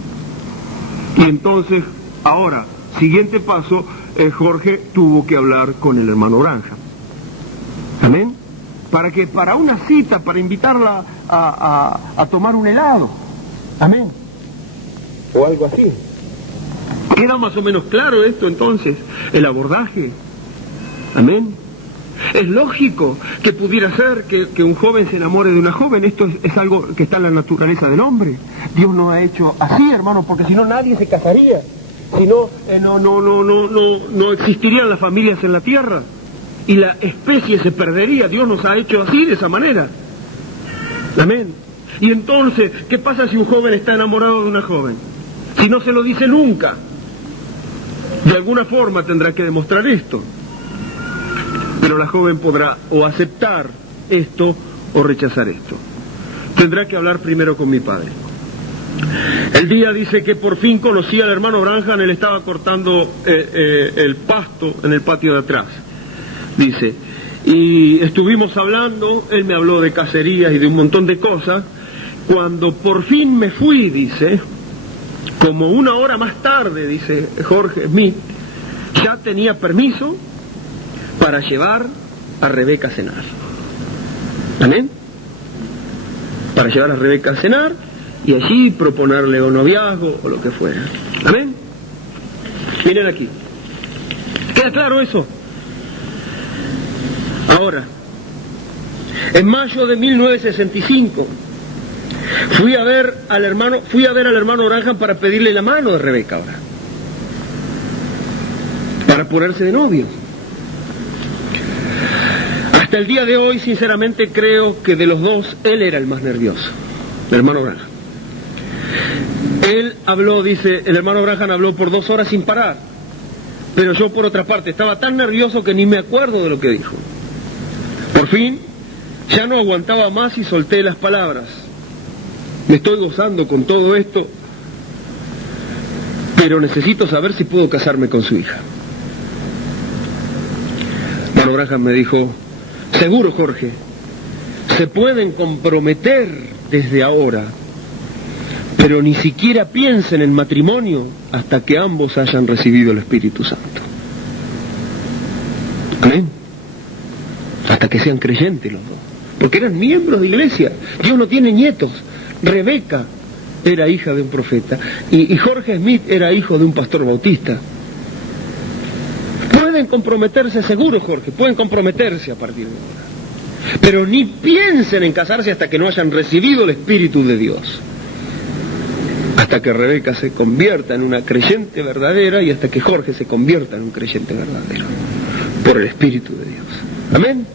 Y entonces, ahora, siguiente paso, Jorge tuvo que hablar con el hermano Branham. Amén. Para una cita, para invitarla a tomar un helado. Amén. O algo así. ¿Queda más o menos claro esto entonces? El abordaje. Amén. Es lógico que pudiera ser que un joven se enamore de una joven. Esto es algo que está en la naturaleza del hombre. Dios no ha hecho así, hermano, porque si no nadie se casaría. Si no, no existirían las familias en la tierra. Y la especie se perdería. Dios nos ha hecho así, de esa manera. Amén. Y entonces, ¿qué pasa si un joven está enamorado de una joven? Si no se lo dice nunca. De alguna forma tendrá que demostrar esto. Pero la joven podrá o aceptar esto o rechazar esto. Tendrá que hablar primero con mi padre. El día dice que por fin conocí al hermano Branham, él estaba cortando el pasto en el patio de atrás. Dice, y estuvimos hablando, él me habló de cacerías y de un montón de cosas. Cuando por fin me fui, dice, como una hora más tarde, dice Jorge Smith, ya tenía permiso para llevar a Rebeca a cenar. ¿Amén? Para llevar a Rebeca a cenar y allí proponerle un noviazgo o lo que fuera. ¿Amén? Miren aquí. ¿Queda claro eso? Ahora, en mayo de 1965, fui a ver al hermano Branham para pedirle la mano de Rebeca ahora. Para ponerse de novio. Hasta el día de hoy, sinceramente, creo que de los dos, él era el más nervioso, el hermano Branham. Él habló, dice, el hermano Branham habló por 2 horas sin parar, pero yo por otra parte estaba tan nervioso que ni me acuerdo de lo que dijo. Por fin, ya no aguantaba más y solté las palabras. Me estoy gozando con todo esto, pero necesito saber si puedo casarme con su hija. hermano Branham me dijo, seguro Jorge, se pueden comprometer desde ahora, pero ni siquiera piensen en matrimonio hasta que ambos hayan recibido el Espíritu Santo. Amén. Hasta que sean creyentes los dos. Porque eran miembros de iglesia. Dios no tiene nietos. Rebeca era hija de un profeta y Jorge Smith era hijo de un pastor bautista. Pueden comprometerse, seguro Jorge, pueden comprometerse a partir de ahora. Pero ni piensen en casarse hasta que no hayan recibido el Espíritu de Dios. Hasta que Rebeca se convierta en una creyente verdadera y hasta que Jorge se convierta en un creyente verdadero. Por el Espíritu de Dios. Amén.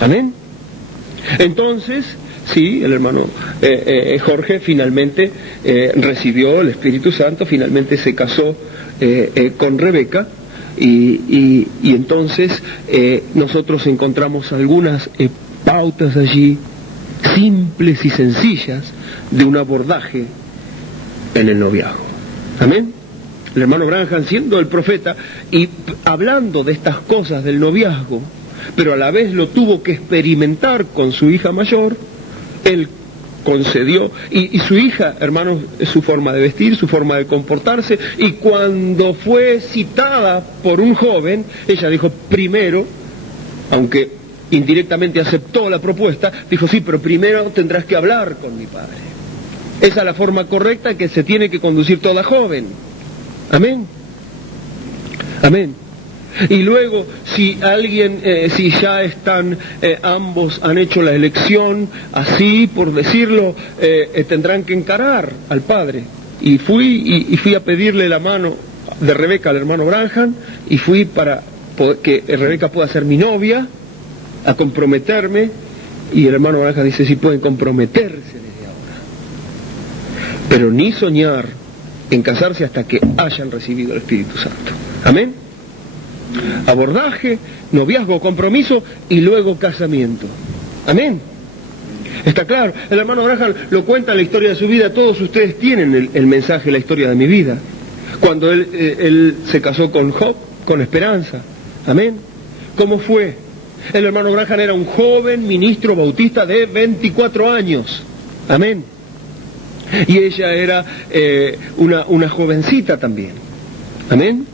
Amén. Entonces, sí, el hermano Jorge finalmente recibió el Espíritu Santo, finalmente se casó con Rebeca y entonces nosotros encontramos algunas pautas allí simples y sencillas de un abordaje en el noviazgo. Amén. El hermano Branham, siendo el profeta y hablando de estas cosas del noviazgo, pero a la vez lo tuvo que experimentar con su hija mayor, él concedió, y su hija, hermanos, su forma de vestir, su forma de comportarse, y cuando fue citada por un joven, ella dijo primero, aunque indirectamente aceptó la propuesta, dijo sí, pero primero tendrás que hablar con mi padre. Esa es la forma correcta que se tiene que conducir toda joven. Amén. Amén. Y luego, si alguien, si ya están, ambos han hecho la elección, así por decirlo, tendrán que encarar al padre. Y fui a pedirle la mano de Rebeca al hermano Branham, y fui para que Rebeca pueda ser mi novia, a comprometerme, y el hermano Branham dice, sí pueden comprometerse desde ahora, pero ni soñar en casarse hasta que hayan recibido el Espíritu Santo. Amén. Abordaje, noviazgo, compromiso y luego casamiento. Amén. Está claro, el hermano Branham lo cuenta en la historia de su vida, todos ustedes tienen el mensaje, la historia de mi vida. Cuando él se casó con Job, con Esperanza. Amén. ¿Cómo fue? El hermano Branham era un joven ministro bautista de 24 años. Amén. Y ella era una jovencita también. Amén.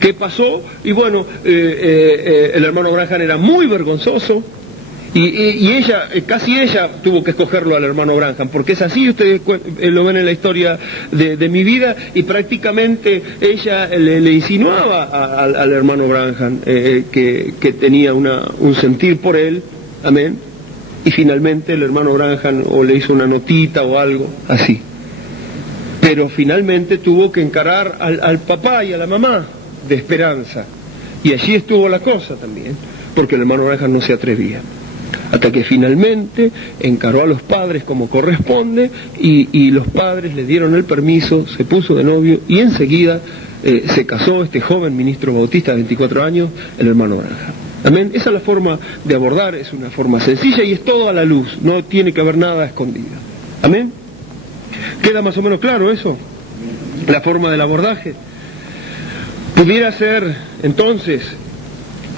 ¿Qué pasó? Y bueno, el hermano Branham era muy vergonzoso y ella, casi ella tuvo que escogerlo al hermano Branham, porque es así, ustedes lo ven en la historia de mi vida, y prácticamente ella le insinuaba al hermano Branham que tenía un sentir por él. Amén. Y finalmente el hermano Branham o le hizo una notita o algo así. Pero finalmente tuvo que encarar al papá y a la mamá de Esperanza. Y allí estuvo la cosa también, porque el hermano Branham no se atrevía. Hasta que finalmente encaró a los padres como corresponde, y los padres le dieron el permiso, se puso de novio, y enseguida se casó este joven ministro bautista de 24 años, el hermano Branham. Amén. Esa es la forma de abordar, es una forma sencilla y es todo a la luz, no tiene que haber nada escondido. Amén. ¿Queda más o menos claro eso? La forma del abordaje. Pudiera ser, entonces,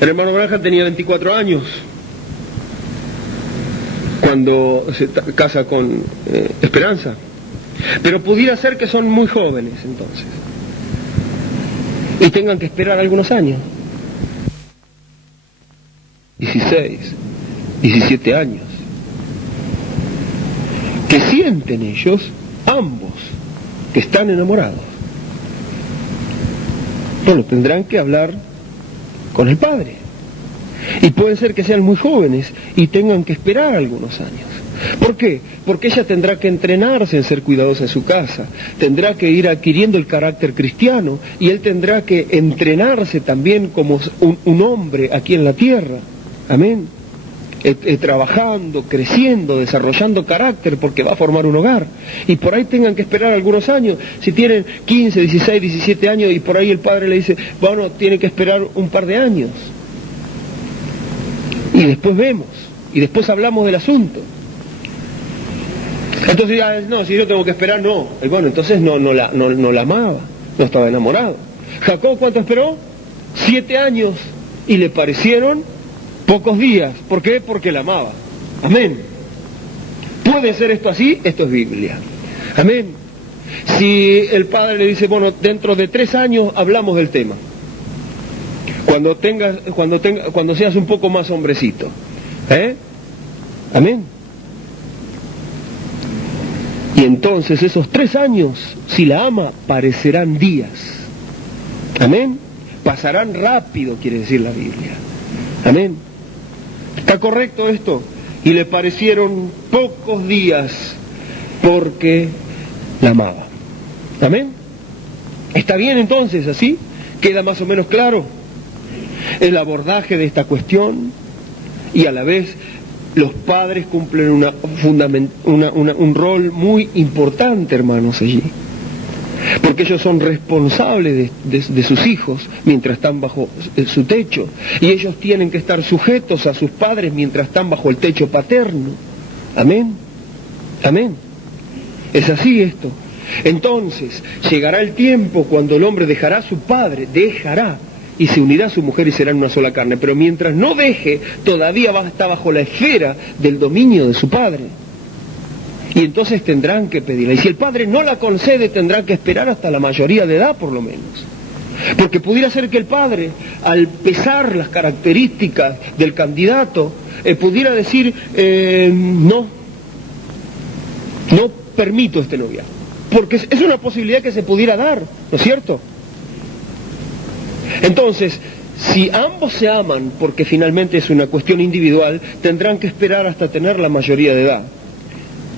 el hermano Branham tenía 24 años cuando se casa con Esperanza, pero pudiera ser que son muy jóvenes entonces y tengan que esperar algunos años. 16, 17 años. Que sienten ellos, ambos, que están enamorados. Bueno, tendrán que hablar con el padre. Y puede ser que sean muy jóvenes y tengan que esperar algunos años. ¿Por qué? Porque ella tendrá que entrenarse en ser cuidadosa en su casa, tendrá que ir adquiriendo el carácter cristiano, y él tendrá que entrenarse también como un hombre aquí en la tierra. Amén. Trabajando, creciendo, desarrollando carácter, porque va a formar un hogar. Y por ahí tengan que esperar algunos años. Si tienen 15, 16, 17 años y por ahí el padre le dice, bueno, tiene que esperar un par de años. Y después vemos, y después hablamos del asunto. Entonces, no, si yo tengo que esperar, no. Y bueno, entonces no la amaba, no estaba enamorado. Jacob, ¿cuánto esperó? 7 años. y le parecieron pocos días. ¿Por qué? Porque la amaba. Amén. ¿Puede ser esto así? Esto es Biblia. Amén. Si el padre le dice, bueno, dentro de 3 años hablamos del tema. Cuando seas un poco más hombrecito. Amén. Y entonces esos 3 años, si la ama, parecerán días. Amén. Pasarán rápido, quiere decir la Biblia. Amén. ¿Está correcto esto? Y le parecieron pocos días porque la amaba. Amén. ¿Está bien entonces así? ¿Queda más o menos claro el abordaje de esta cuestión? Y a la vez los padres cumplen un rol muy importante, hermanos, allí. Porque ellos son responsables de sus hijos mientras están bajo su techo. Y ellos tienen que estar sujetos a sus padres mientras están bajo el techo paterno. Amén. Amén. Es así esto. Entonces, llegará el tiempo cuando el hombre dejará a su padre, y se unirá a su mujer y serán una sola carne. Pero mientras no deje, todavía va a estar bajo la esfera del dominio de su padre. Y entonces tendrán que pedirla. Y si el padre no la concede, tendrán que esperar hasta la mayoría de edad, por lo menos. Porque pudiera ser que el padre, al pesar las características del candidato, pudiera decir, no permito este noviazgo. Porque es una posibilidad que se pudiera dar, ¿no es cierto? Entonces, si ambos se aman, porque finalmente es una cuestión individual, tendrán que esperar hasta tener la mayoría de edad.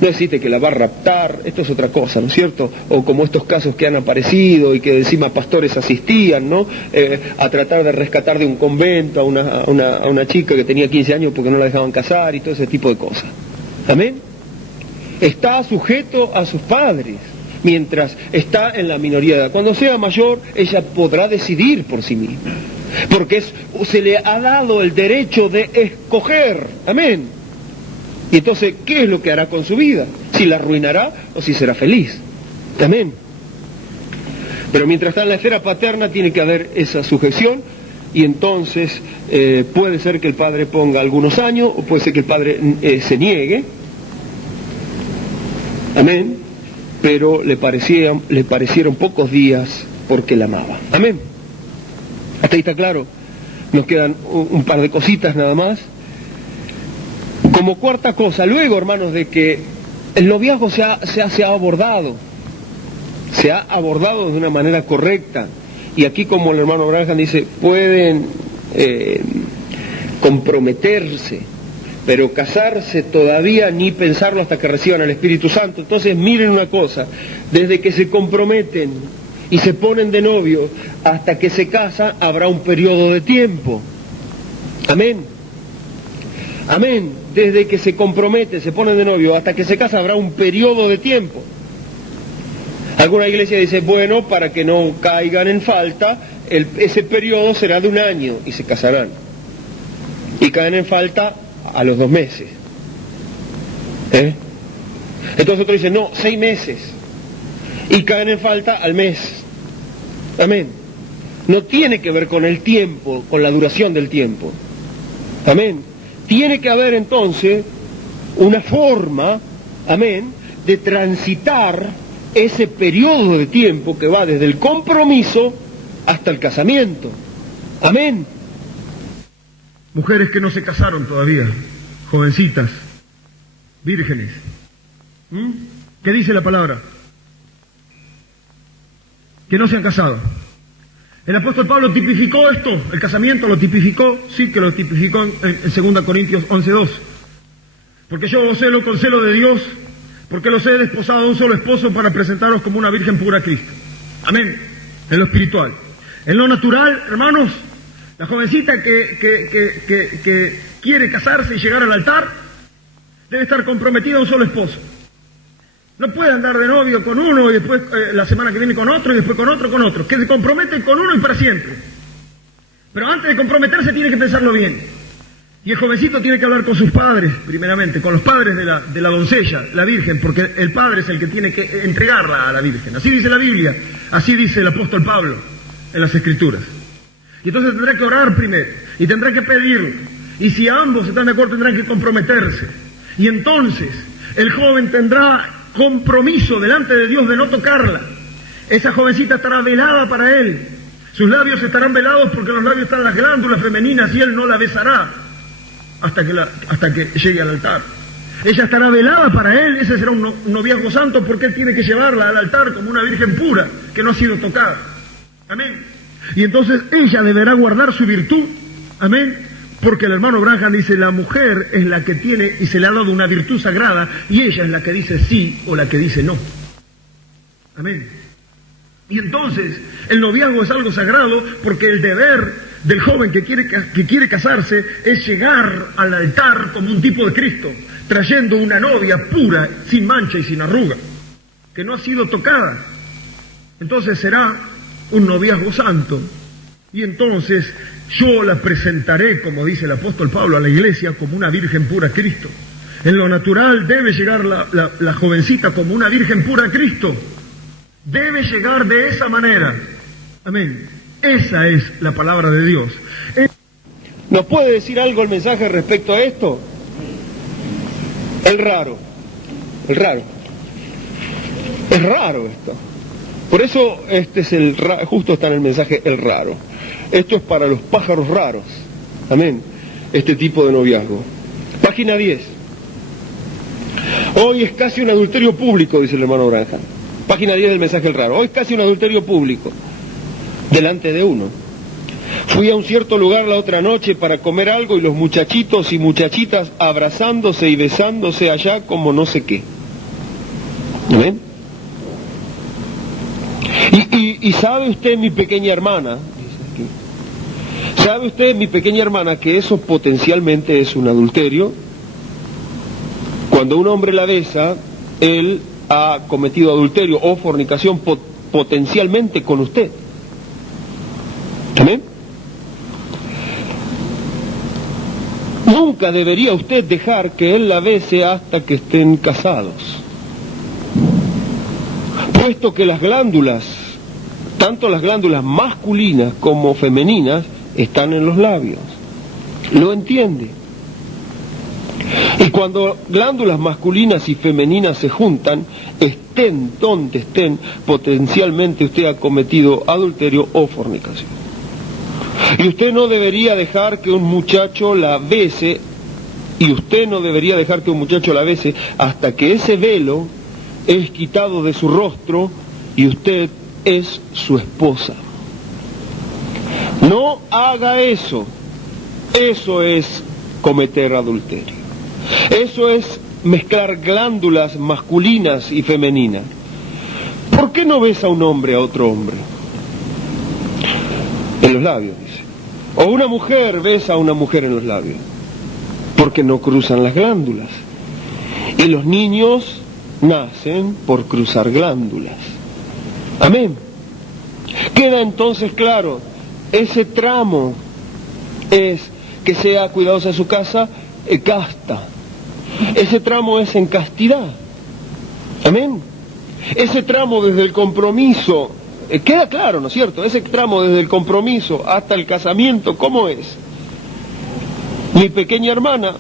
No existe que la va a raptar, esto es otra cosa, ¿no es cierto? O como estos casos que han aparecido y que encima pastores asistían, ¿no? A tratar de rescatar de un convento a una chica que tenía 15 años porque no la dejaban casar y todo ese tipo de cosas. ¿Amén? Está sujeto a sus padres mientras está en la minoría de edad. Cuando sea mayor, ella podrá decidir por sí misma. Porque se le ha dado el derecho de escoger. Amén. Y entonces, ¿qué es lo que hará con su vida? Si la arruinará o si será feliz. Amén. Pero mientras está en la esfera paterna tiene que haber esa sujeción y entonces puede ser que el padre ponga algunos años o puede ser que el padre se niegue. Amén. Pero le parecieron pocos días porque la amaba. Amén. Hasta ahí está claro. Nos quedan un par de cositas nada más. Como cuarta cosa, luego, hermanos, de que el noviazgo se ha abordado de una manera correcta, y aquí como el hermano Branham dice, pueden comprometerse, pero casarse todavía ni pensarlo hasta que reciban al Espíritu Santo. Entonces miren una cosa, desde que se comprometen y se ponen de novio hasta que se casan, habrá un periodo de tiempo. Amén. Amén. Desde que se comprometen, se ponen de novio, hasta que se casa habrá un periodo de tiempo. Alguna iglesia dice, bueno, para que no caigan en falta, ese periodo será de 1 año y se casarán. Y caen en falta a los 2 meses. Entonces otros dicen, no, 6 meses. Y caen en falta al mes. Amén. No tiene que ver con el tiempo, con la duración del tiempo. Amén. Tiene que haber entonces una forma, amén, de transitar ese periodo de tiempo que va desde el compromiso hasta el casamiento. Amén. Mujeres que no se casaron todavía, jovencitas, vírgenes. ¿Qué dice la palabra? Que no se han casado. El apóstol Pablo tipificó esto, el casamiento lo tipificó, sí que lo tipificó en 2 Corintios 11:2. Porque yo os celo con celo de Dios, porque los he desposado a un solo esposo para presentaros como una virgen pura a Cristo. Amén. En lo espiritual. En lo natural, hermanos, la jovencita que quiere casarse y llegar al altar, debe estar comprometida a un solo esposo. No puede andar de novio con uno y después la semana que viene con otro y después con otro. Que se comprometen con uno y para siempre. Pero antes de comprometerse tiene que pensarlo bien. Y el jovencito tiene que hablar con sus padres, primeramente, con los padres de la doncella, la virgen, porque el padre es el que tiene que entregarla a la virgen. Así dice la Biblia, así dice el apóstol Pablo en las Escrituras. Y entonces tendrá que orar primero, y tendrá que pedirlo. Y si ambos están de acuerdo, tendrán que comprometerse. Y entonces el joven tendrá compromiso delante de Dios de no tocarla. Esa jovencita estará velada para él. Sus labios estarán velados porque en los labios están las glándulas femeninas y él no la besará hasta que llegue al altar. Ella estará velada para él, ese será un noviazgo santo porque él tiene que llevarla al altar como una virgen pura que no ha sido tocada. Amén. Y entonces ella deberá guardar su virtud. Amén. Porque el hermano Branham dice, la mujer es la que tiene y se le ha dado una virtud sagrada y ella es la que dice sí o la que dice no. Amén. Y entonces el noviazgo es algo sagrado porque el deber del joven que quiere casarse es llegar al altar como un tipo de Cristo, trayendo una novia pura, sin mancha y sin arruga, que no ha sido tocada. Entonces será un noviazgo santo. Y entonces yo la presentaré, como dice el apóstol Pablo, a la iglesia como una virgen pura a Cristo. En lo natural debe llegar la jovencita como una virgen pura a Cristo. Debe llegar de esa manera. Amén. Esa es la palabra de Dios. ¿Nos puede decir algo el mensaje respecto a esto? El raro. Es raro esto. Por eso justo está en el mensaje el raro. Esto es para los pájaros raros. Amén. Este tipo de noviazgo. Página 10. Hoy es casi un adulterio público, dice el hermano Branham. Página 10 del mensaje el raro. Hoy es casi un adulterio público. Delante de uno. Fui a un cierto lugar la otra noche para comer algo y los muchachitos y muchachitas abrazándose y besándose allá como no sé qué. ¿Amén? Y sabe usted, mi pequeña hermana, dice aquí, ¿sabe usted, mi pequeña hermana, que eso potencialmente es un adulterio? Cuando un hombre la besa, él ha cometido adulterio o fornicación potencialmente con usted. ¿Amén? Nunca debería usted dejar que él la bese hasta que estén casados, puesto que las glándulas, tanto las glándulas masculinas como femeninas, están en los labios. ¿Lo entiende? Y cuando glándulas masculinas y femeninas se juntan, estén donde estén, potencialmente usted ha cometido adulterio o fornicación. Y usted no debería dejar que un muchacho la bese, hasta que ese velo es quitado de su rostro y usted es su esposa. No haga eso. Eso es cometer adulterio. Eso es mezclar glándulas masculinas y femeninas. ¿Por qué no besa un hombre a otro hombre? En los labios, dice. O una mujer besa a una mujer en los labios. Porque no cruzan las glándulas. Y los niños nacen por cruzar glándulas. Amén. Queda entonces claro, ese tramo es que sea cuidadosa de su casa, casta. Ese tramo es en castidad. Amén. Ese tramo desde el compromiso, queda claro, ¿no es cierto? Ese tramo desde el compromiso hasta el casamiento, ¿cómo es? Mi pequeña hermana,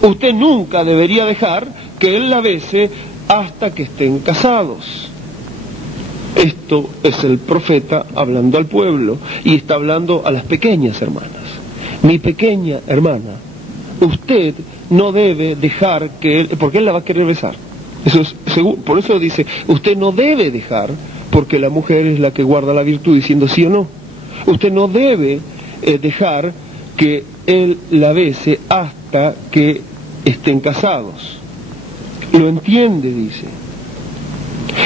usted nunca debería dejar que él la bese hasta que estén casados. Esto es el profeta hablando al pueblo y está hablando a las pequeñas hermanas. Mi pequeña hermana, usted no debe dejar que él, porque él la va a querer besar. Eso es seguro, por eso dice, usted no debe dejar, porque la mujer es la que guarda la virtud diciendo sí o no. Usted no debe dejar que él la bese hasta que estén casados. ¿Lo entiende? Dice.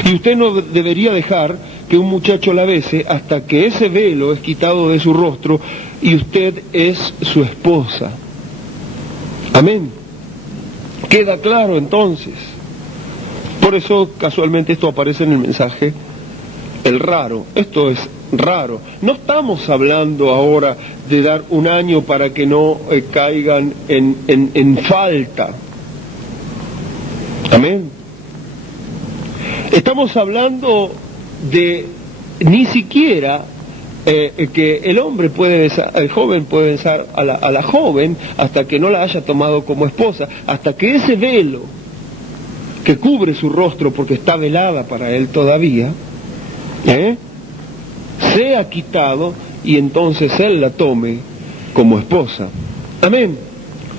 Y usted no debería dejar que un muchacho la bese hasta que ese velo es quitado de su rostro y usted es su esposa. Amén. Queda claro entonces. Por eso casualmente esto aparece en el mensaje el raro. Esto es raro. No estamos hablando ahora de dar un año para que no caigan en falta. Amén. Estamos hablando de ni siquiera que el hombre puede besar, el joven puede besar a la joven hasta que no la haya tomado como esposa, hasta que ese velo que cubre su rostro porque está velada para él todavía, sea quitado y entonces él la tome como esposa. Amén.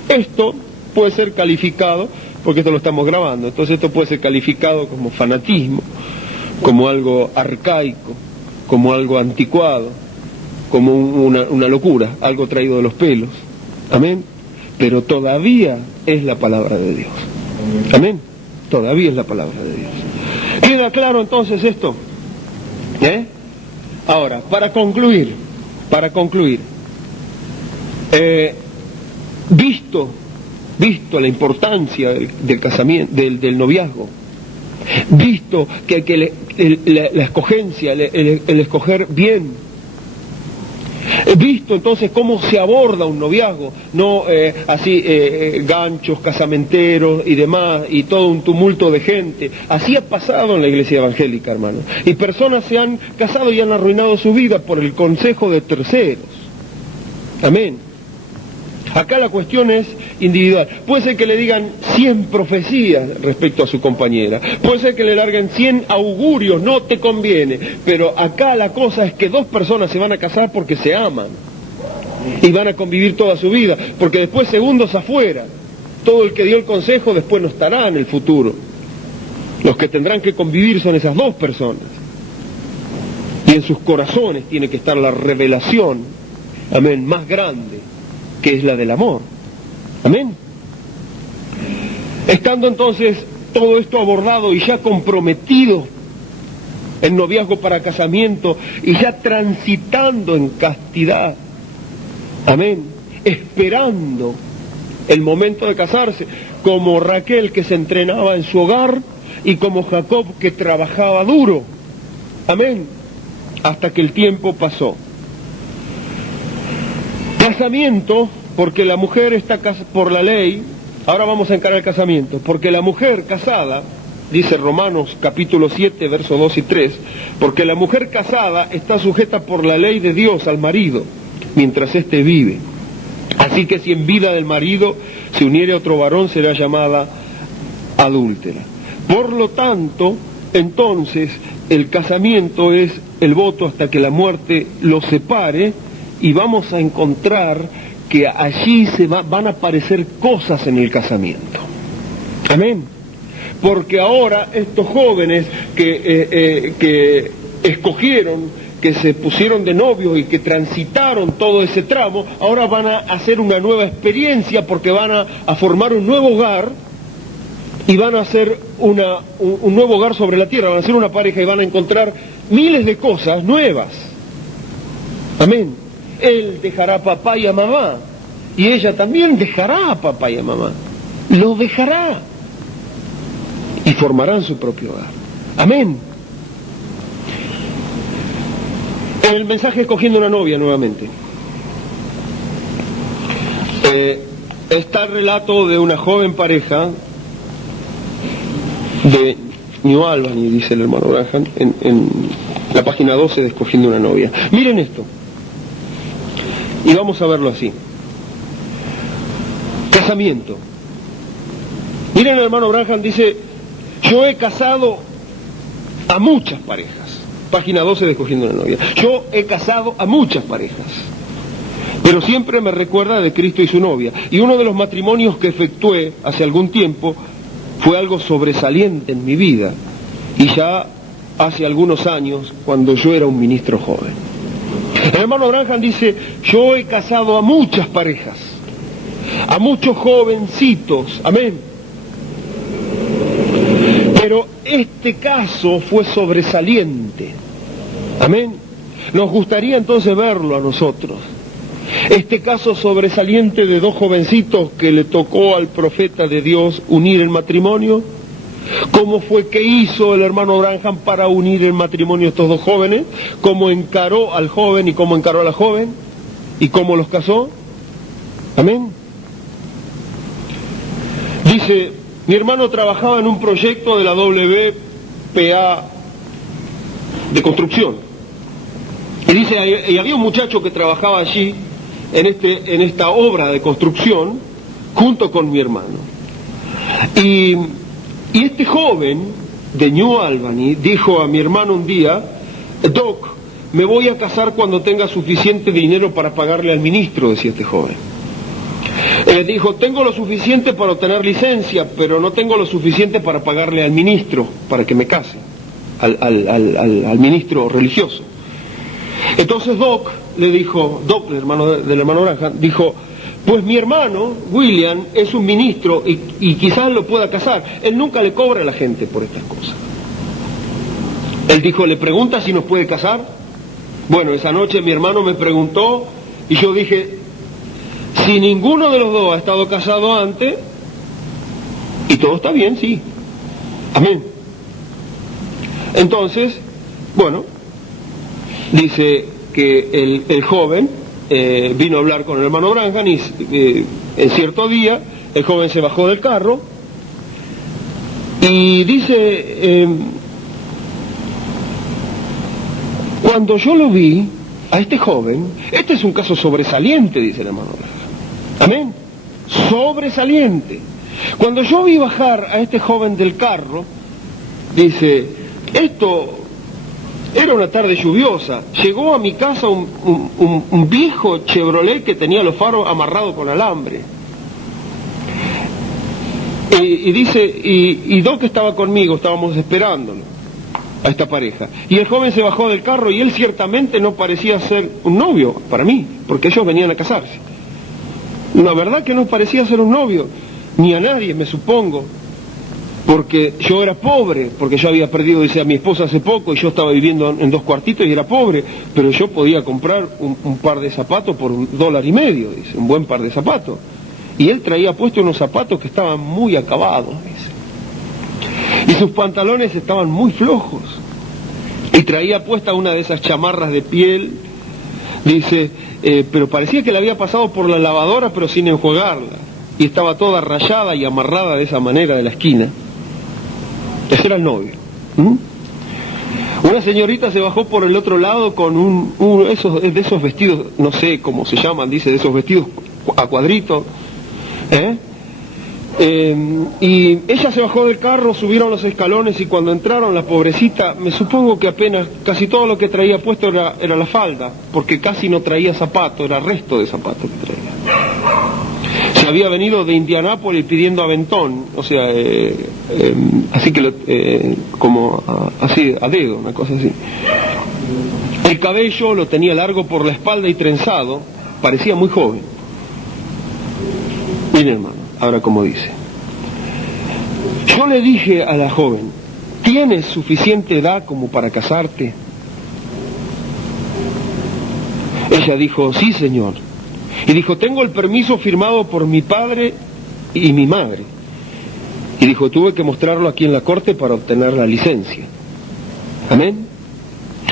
Esto puede ser calificado, porque esto lo estamos grabando, entonces esto puede ser calificado como fanatismo, como algo arcaico, como algo anticuado, como una locura, algo traído de los pelos. Amén. Pero todavía es la palabra de Dios. Amén. Todavía es la palabra de Dios. ¿Queda claro entonces esto? Ahora, para concluir, visto la importancia del casamiento, del noviazgo, visto que la escogencia, el escoger bien, visto entonces cómo se aborda un noviazgo, no así ganchos, casamenteros y demás, y todo un tumulto de gente. Así ha pasado en la iglesia evangélica, hermanos. Y personas se han casado y han arruinado su vida por el consejo de terceros. Amén. Acá la cuestión es individual. Puede ser que le digan 100 profecías respecto a su compañera. Puede ser que le larguen 100 augurios, no te conviene. Pero acá la cosa es que dos personas se van a casar porque se aman. Y van a convivir toda su vida. Porque después, segundos afuera, todo el que dio el consejo después no estará en el futuro. Los que tendrán que convivir son esas dos personas. Y en sus corazones tiene que estar la revelación, amén, más grande, que es la del amor. Amén. Estando entonces todo esto abordado y ya comprometido en noviazgo para casamiento y ya transitando en castidad, amén, esperando el momento de casarse, como Raquel que se entrenaba en su hogar y como Jacob que trabajaba duro, amén, hasta que el tiempo pasó. Casamiento, porque la mujer está por la ley. Ahora vamos a encarar el casamiento, porque la mujer casada, dice Romanos capítulo 7, versos 2 y 3, porque la mujer casada está sujeta por la ley de Dios al marido, mientras éste vive. Así que si en vida del marido se uniere a otro varón, será llamada adúltera. Por lo tanto, entonces, el casamiento es el voto hasta que la muerte lo separe, y vamos a encontrar que allí van a aparecer cosas en el casamiento. Amén. Porque ahora estos jóvenes que escogieron, que se pusieron de novios y que transitaron todo ese tramo, ahora van a hacer una nueva experiencia porque van a formar un nuevo hogar y van a hacer un nuevo hogar sobre la tierra, van a ser una pareja y van a encontrar miles de cosas nuevas. Amén. Él dejará a papá y a mamá, y ella también dejará a papá y a mamá. Lo dejará. Y formarán su propio hogar. Amén. En el mensaje escogiendo una novia nuevamente, está el relato de una joven pareja de New Albany, dice el hermano Branham, en la página 12 de Escogiendo una novia. Miren esto. Y vamos a verlo así. Casamiento. Miren, el hermano Branham dice, yo he casado a muchas parejas. Página 12 de Escogiendo una novia. Yo he casado a muchas parejas, pero siempre me recuerda de Cristo y su novia. Y uno de los matrimonios que efectué hace algún tiempo fue algo sobresaliente en mi vida, y ya hace algunos años, cuando yo era un ministro joven. El hermano Branham dice, yo he casado a muchas parejas, a muchos jovencitos, amén. Pero este caso fue sobresaliente, amén. Nos gustaría entonces verlo a nosotros. Este caso sobresaliente de dos jovencitos que le tocó al profeta de Dios unir el matrimonio. ¿Cómo fue que hizo el hermano Branham para unir el matrimonio de estos dos jóvenes? ¿Cómo encaró al joven y cómo encaró a la joven? ¿Y cómo los casó? Amén. Dice, mi hermano trabajaba en un proyecto de la WPA de construcción. Y dice, y había un muchacho que trabajaba allí, en esta obra de construcción, junto con mi hermano. Y este joven de New Albany dijo a mi hermano un día, Doc, me voy a casar cuando tenga suficiente dinero para pagarle al ministro, decía este joven. Dijo, tengo lo suficiente para obtener licencia, pero no tengo lo suficiente para pagarle al ministro, para que me case, al ministro religioso. Entonces Doc le dijo, Doc, el hermano del hermano Branham, dijo, pues mi hermano, William, es un ministro y quizás lo pueda casar. Él nunca le cobra a la gente por estas cosas. Él dijo, ¿le pregunta si nos puede casar? Bueno, esa noche mi hermano me preguntó y yo dije, si ninguno de los dos ha estado casado antes, y todo está bien, sí. Amén. Entonces, bueno, dice que el joven vino a hablar con el hermano Branham y en cierto día el joven se bajó del carro y dice, cuando yo lo vi a este joven, este es un caso sobresaliente, dice el hermano Branham. Amén. Sobresaliente. Cuando yo vi bajar a este joven del carro, dice, esto era una tarde lluviosa, llegó a mi casa un viejo Chevrolet que tenía los faros amarrados con alambre. Y dice, y Doc estaba conmigo, estábamos esperándolo, a esta pareja. Y el joven se bajó del carro y él ciertamente no parecía ser un novio para mí, porque ellos venían a casarse. La verdad que no parecía ser un novio, ni a nadie, me supongo, porque yo era pobre, porque yo había perdido, dice, a mi esposa hace poco y yo estaba viviendo en 2 cuartitos y era pobre, pero yo podía comprar un par de zapatos por $1.50, dice, un buen par de zapatos. Y él traía puesto unos zapatos que estaban muy acabados, dice. Y sus pantalones estaban muy flojos. Y traía puesta una de esas chamarras de piel, dice, pero parecía que la había pasado por la lavadora pero sin enjuagarla. Y estaba toda rayada y amarrada de esa manera de la esquina. Ese era el novio. Una señorita se bajó por el otro lado con de esos vestidos, no sé cómo se llaman, dice, de esos vestidos a cuadritos. Y ella se bajó del carro, subieron los escalones y cuando entraron, la pobrecita, me supongo que apenas, casi todo lo que traía puesto era la falda, porque casi no traía zapato, era resto de zapatos que traía. Se había venido de Indianápolis pidiendo aventón, o sea, así que así a dedo, una cosa así. El cabello lo tenía largo por la espalda y trenzado, parecía muy joven. Miren, hermano, ahora como dice. Yo le dije a la joven, ¿tienes suficiente edad como para casarte? Ella dijo, sí, señor. Y dijo, tengo el permiso firmado por mi padre y mi madre. Y dijo, tuve que mostrarlo aquí en la corte para obtener la licencia. Amén.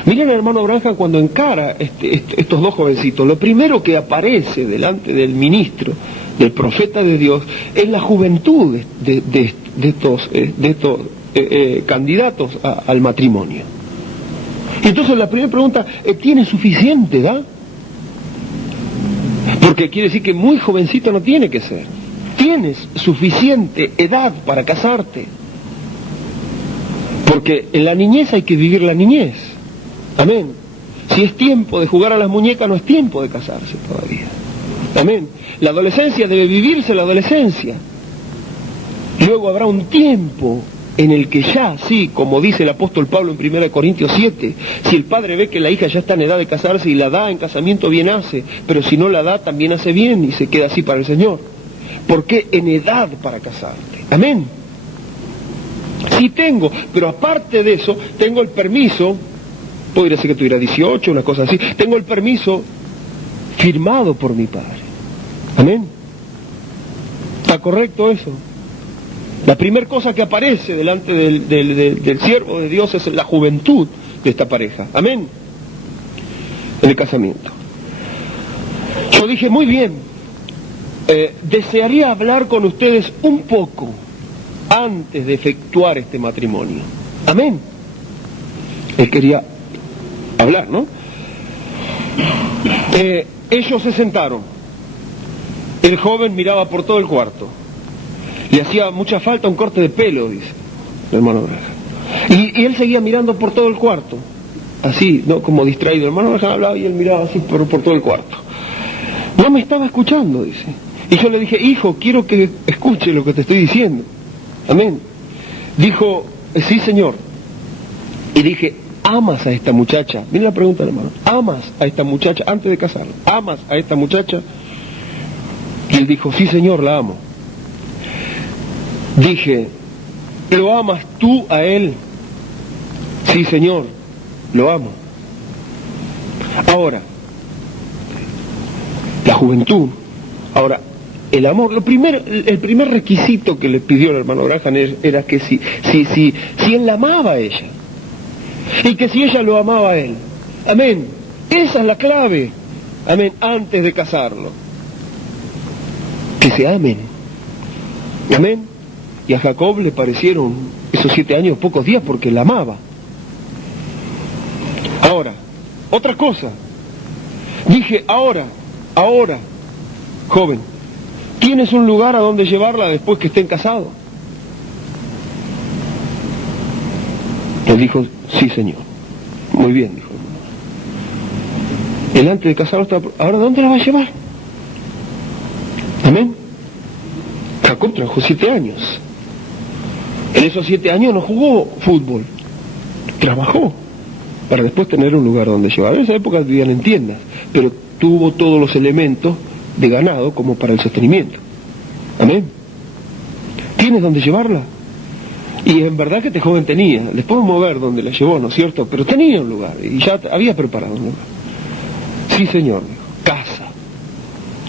Miren, hermano Branham, cuando encara estos 2 jovencitos, lo primero que aparece delante del ministro, del profeta de Dios, es la juventud de estos candidatos al matrimonio. Y entonces la primera pregunta, ¿tiene suficiente edad? Porque quiere decir que muy jovencito no tiene que ser. Tienes suficiente edad para casarte. Porque en la niñez hay que vivir la niñez. Amén. Si es tiempo de jugar a las muñecas, no es tiempo de casarse todavía. Amén. La adolescencia debe vivirse la adolescencia. Luego habrá un tiempo en el que ya, sí, como dice el apóstol Pablo en 1 Corintios 7, si el padre ve que la hija ya está en edad de casarse y la da en casamiento, bien hace, pero si no la da, también hace bien y se queda así para el Señor. Porque en edad para casarte. Amén. Sí tengo, pero aparte de eso, tengo el permiso, podría ser que tuviera 18, una cosa así, tengo el permiso firmado por mi padre. Amén. ¿Está correcto eso? La primera cosa que aparece delante del siervo de Dios es la juventud de esta pareja. Amén. En el casamiento. Yo dije, muy bien, desearía hablar con ustedes un poco antes de efectuar este matrimonio. Amén. Él quería hablar, ¿no? Ellos se sentaron. El joven miraba por todo el cuarto. Le hacía mucha falta un corte de pelo, dice el hermano Branham. Y él seguía mirando por todo el cuarto, así, ¿no? Como distraído. El hermano Branham hablaba y él miraba así por todo el cuarto. No me estaba escuchando, dice. Y yo le dije, hijo, quiero que escuche lo que te estoy diciendo. Amén. Dijo, sí, señor. Y dije, ¿amas a esta muchacha? Mira la pregunta, hermano. ¿Amas a esta muchacha antes de casarla? ¿Amas a esta muchacha? Y él dijo, sí, señor, la amo. Dije, ¿lo amas tú a él? Sí, señor, lo amo. Ahora, la juventud. Ahora, el amor, el primer requisito que le pidió el hermano Branham era que si él la amaba a ella, y que si ella lo amaba a él. Amén. Esa es la clave. Amén. Antes de casarlo. Que se amen. Amén. Y a Jacob le parecieron esos 7 años pocos días porque la amaba. Ahora, otra cosa. Dije, ahora, joven, ¿tienes un lugar a donde llevarla después que estén casados? Él dijo, sí, señor. Muy bien, dijo. Él antes de casarlo estaba... ¿Ahora dónde la va a llevar? Amén. Jacob trabajó 7 años. En esos 7 años no jugó fútbol. Trabajó para después tener un lugar donde llevar. En esa época vivían en tiendas, pero tuvo todos los elementos de ganado como para el sostenimiento. Amén. ¿Tienes dónde llevarla? Y en verdad que este joven tenía, les podemos ver dónde la llevó, ¿no es cierto? Pero tenía un lugar, y ya había preparado un lugar. Sí, señor, dijo, casa,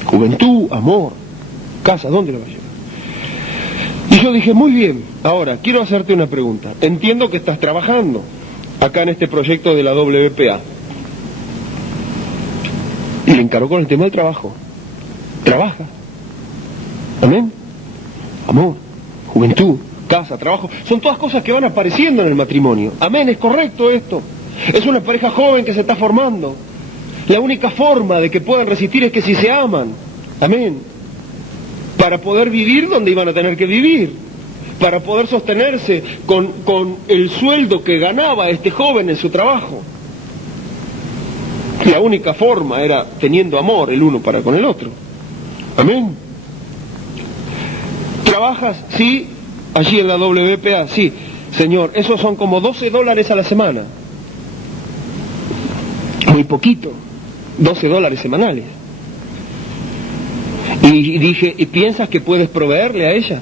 juventud, amor, casa, ¿dónde la va a llevar? Y yo dije, muy bien, ahora, quiero hacerte una pregunta. Entiendo que estás trabajando acá en este proyecto de la WPA. Y le encargó con el tema del trabajo. Trabaja. Amén. Amor, juventud, casa, trabajo, son todas cosas que van apareciendo en el matrimonio. Amén, es correcto esto. Es una pareja joven que se está formando. La única forma de que puedan resistir es que si se aman. Amén. Para poder vivir donde iban a tener que vivir. Para poder sostenerse con el sueldo que ganaba este joven en su trabajo. La única forma era teniendo amor el uno para con el otro. Amén. ¿Trabajas? Sí. Allí en la WPA, sí, señor, esos son como $12 a la semana. Muy poquito, $12 semanales. Y dije, ¿y piensas que puedes proveerle a ella?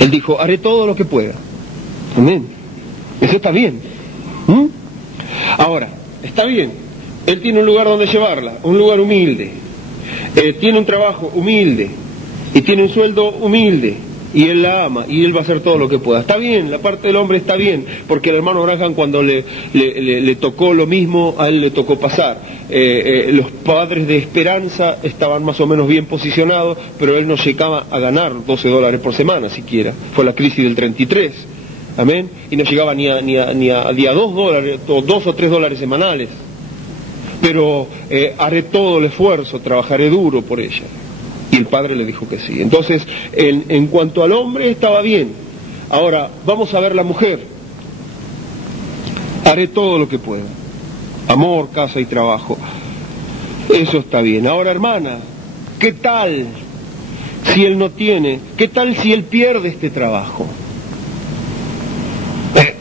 Él dijo, haré todo lo que pueda. Amén. Eso está bien. Ahora, está bien. Él tiene un lugar donde llevarla, un lugar humilde. Tiene un trabajo humilde. Y tiene un sueldo humilde. Y él la ama, y él va a hacer todo lo que pueda. Está bien, la parte del hombre está bien, porque el hermano Branham cuando le tocó lo mismo, a él le tocó pasar. Los padres de Esperanza estaban más o menos bien posicionados, pero él no llegaba a ganar $12 por semana siquiera. Fue la crisis del 33, amén, y no llegaba ni a $2, o $2 o $3 semanales. Pero haré todo el esfuerzo, trabajaré duro por ella. Y el padre le dijo que sí. Entonces, en cuanto al hombre, estaba bien. Ahora, vamos a ver la mujer. Haré todo lo que pueda. Amor, casa y trabajo. Eso está bien. Ahora, hermana, ¿qué tal si él no tiene? ¿Qué tal si él pierde este trabajo?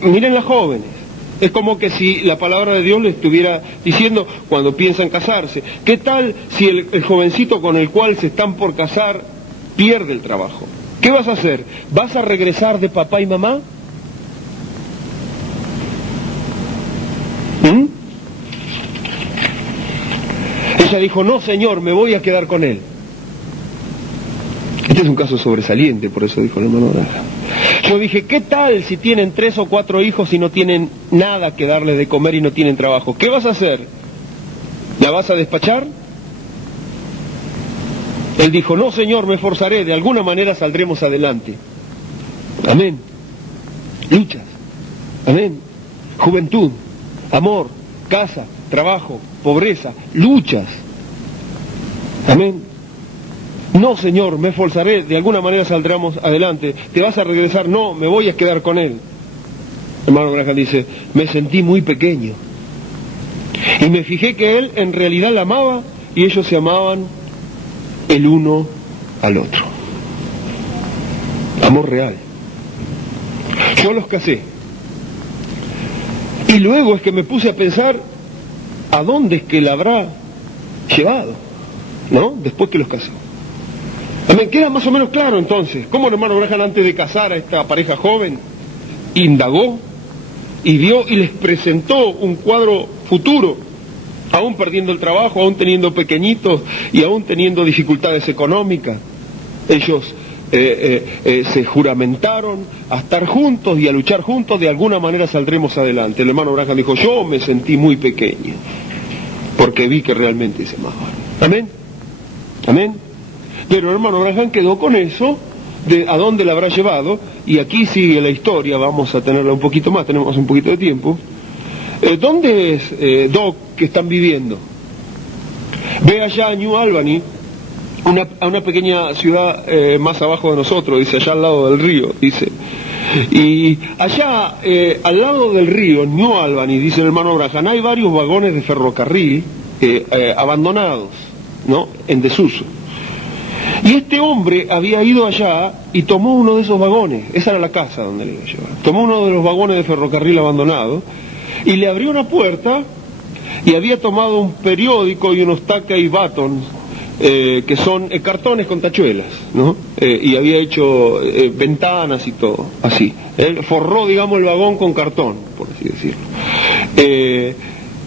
Miren las jóvenes. Es como que si la palabra de Dios le estuviera diciendo cuando piensan casarse. ¿Qué tal si el jovencito con el cual se están por casar pierde el trabajo? ¿Qué vas a hacer? ¿Vas a regresar de papá y mamá? Ella dijo, no señor, me voy a quedar con él. Este es un caso sobresaliente, por eso dijo el hermano Branham. Yo dije, ¿qué tal si tienen 3 o 4 hijos y no tienen nada que darles de comer y no tienen trabajo? ¿Qué vas a hacer? ¿La vas a despachar? Él dijo, no señor, me esforzaré, de alguna manera saldremos adelante. Amén. Luchas. Amén. Juventud, amor, casa, trabajo, pobreza, luchas. Amén. No, Señor, me esforzaré, de alguna manera saldremos adelante. ¿Te vas a regresar? No, me voy a quedar con él. Hermano Branham dice, me sentí muy pequeño. Y me fijé que él en realidad la amaba y ellos se amaban el uno al otro. Amor real. Yo los casé. Y luego es que me puse a pensar a dónde es que la habrá llevado, ¿no? Después que los casé. Me queda más o menos claro entonces cómo el hermano Branham, antes de casar a esta pareja joven, indagó y vio y les presentó un cuadro futuro, aún perdiendo el trabajo, aún teniendo pequeñitos y aún teniendo dificultades económicas. Ellos se juramentaron a estar juntos y a luchar juntos, de alguna manera saldremos adelante. El hermano Branham dijo, yo me sentí muy pequeño, porque vi que realmente se amaban. Amén. Amén. Pero el hermano Branham quedó con eso, de a dónde la habrá llevado, y aquí sigue la historia, vamos a tenerla un poquito más, tenemos un poquito de tiempo. ¿Dónde es Doc que están viviendo? Ve allá a New Albany, a una pequeña ciudad más abajo de nosotros, dice, allá al lado del río, dice. Y allá, al lado del río, en New Albany, dice el hermano Branham, hay varios vagones de ferrocarril abandonados, ¿no?, en desuso. Y este hombre había ido allá y tomó uno de esos vagones, esa era la casa donde le iba a llevar, tomó uno de los vagones de ferrocarril abandonado y le abrió una puerta y había tomado un periódico y unos Takei Batons, que son cartones con tachuelas, ¿no? Y había hecho ventanas y todo, así. Él forró, digamos, el vagón con cartón, por así decirlo.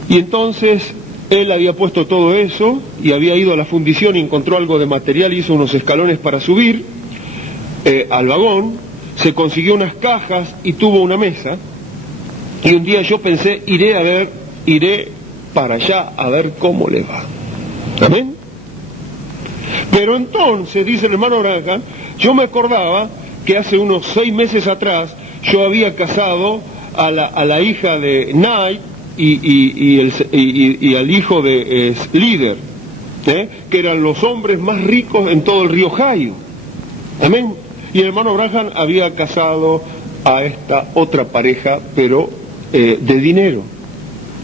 Y entonces él había puesto todo eso y había ido a la fundición y encontró algo de material, hizo unos escalones para subir al vagón, se consiguió unas cajas y tuvo una mesa. Y un día yo pensé, iré para allá a ver cómo le va. ¿Amén? Pero entonces, dice el hermano Branham, yo me acordaba que hace unos 6 meses atrás yo había casado a la hija de Knight y al hijo de Slider, que eran los hombres más ricos en todo el río Ohio. Amén. Y el hermano Branham había casado a esta otra pareja, pero de dinero,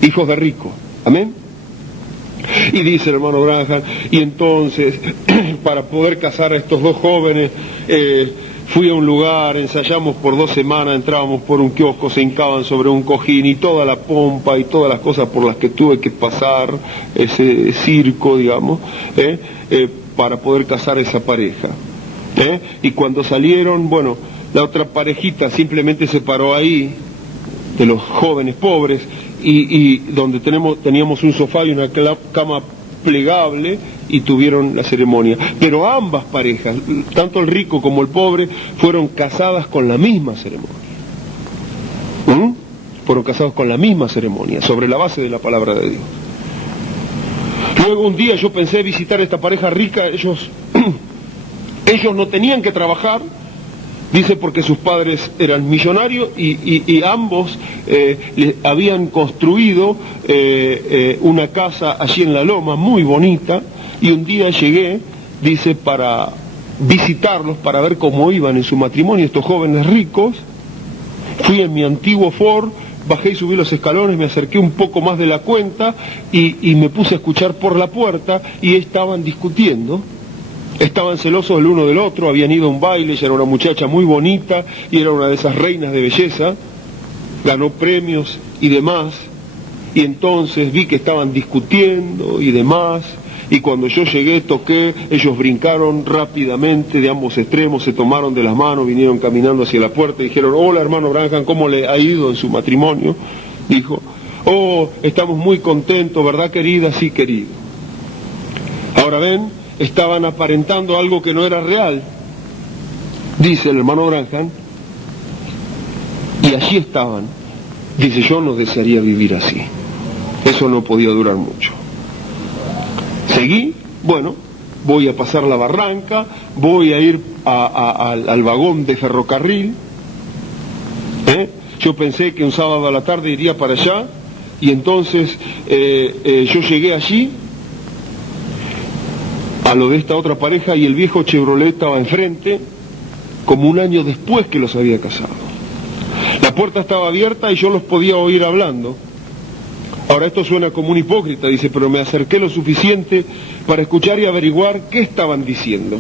hijos de ricos. Amén. Y dice el hermano Branham, y entonces, para poder casar a estos dos jóvenes, fui a un lugar, ensayamos por 2 semanas, entrábamos por un kiosco, se hincaban sobre un cojín y toda la pompa y todas las cosas por las que tuve que pasar, ese circo, digamos, para poder casar a esa pareja. Y cuando salieron, bueno, la otra parejita simplemente se paró ahí, de los jóvenes pobres, y donde teníamos un sofá y una cama plegable, y tuvieron la ceremonia. Pero ambas parejas, tanto el rico como el pobre, fueron casadas con la misma ceremonia. Fueron casados con la misma ceremonia, sobre la base de la palabra de Dios. Luego un día yo pensé visitar a esta pareja rica, ellos no tenían que trabajar, dice, porque sus padres eran millonarios y ambos habían construido una casa allí en la loma muy bonita, y un día llegué, dice, para visitarlos, para ver cómo iban en su matrimonio estos jóvenes ricos. Fui en mi antiguo Ford, bajé y subí los escalones, me acerqué un poco más de la cuenta y me puse a escuchar por la puerta, y estaban discutiendo. Estaban celosos el uno del otro, habían ido a un baile, ella era una muchacha muy bonita y era una de esas reinas de belleza, ganó premios y demás, y entonces vi que estaban discutiendo y demás, y cuando yo llegué, toqué, ellos brincaron rápidamente de ambos extremos, se tomaron de las manos, vinieron caminando hacia la puerta y dijeron, hola hermano Branham, ¿cómo le ha ido en su matrimonio? Dijo, oh, estamos muy contentos, ¿verdad querida? Sí, querido. Ahora ven, estaban aparentando algo que no era real, dice el hermano Branham, y allí estaban. Dice, yo no desearía vivir así, eso no podía durar mucho. Seguí, bueno, voy a pasar la barranca, voy a ir al vagón de ferrocarril, yo pensé que un sábado a la tarde iría para allá, y entonces yo llegué allí, a lo de esta otra pareja, y el viejo Chevrolet estaba enfrente, como un año después que los había casado. La puerta estaba abierta y yo los podía oír hablando. Ahora esto suena como un hipócrita, dice, pero me acerqué lo suficiente para escuchar y averiguar qué estaban diciendo.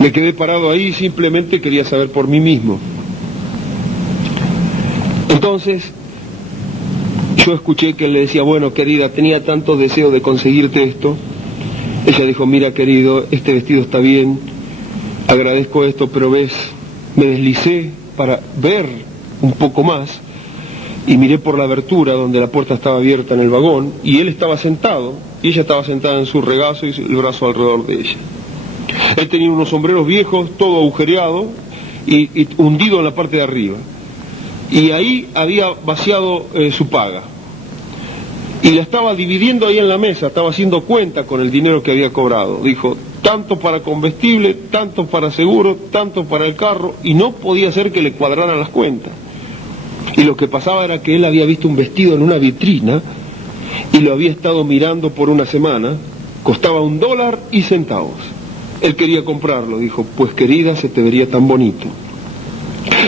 Me quedé parado ahí y simplemente quería saber por mí mismo. Entonces, yo escuché que él le decía, bueno, querida, tenía tanto deseo de conseguirte esto. Ella dijo, mira, querido, este vestido está bien, agradezco esto, pero ves, me deslicé para ver un poco más y miré por la abertura donde la puerta estaba abierta en el vagón y él estaba sentado y ella estaba sentada en su regazo y el brazo alrededor de ella. Él tenía unos sombreros viejos, todo agujereado y hundido en la parte de arriba. Y ahí había vaciado su paga. Y la estaba dividiendo ahí en la mesa, estaba haciendo cuenta con el dinero que había cobrado. Dijo, tanto para combustible, tanto para seguro, tanto para el carro, y no podía ser que le cuadraran las cuentas. Y lo que pasaba era que él había visto un vestido en una vitrina y lo había estado mirando por una semana, costaba $1.00. Él quería comprarlo, dijo, pues querida, se te vería tan bonito.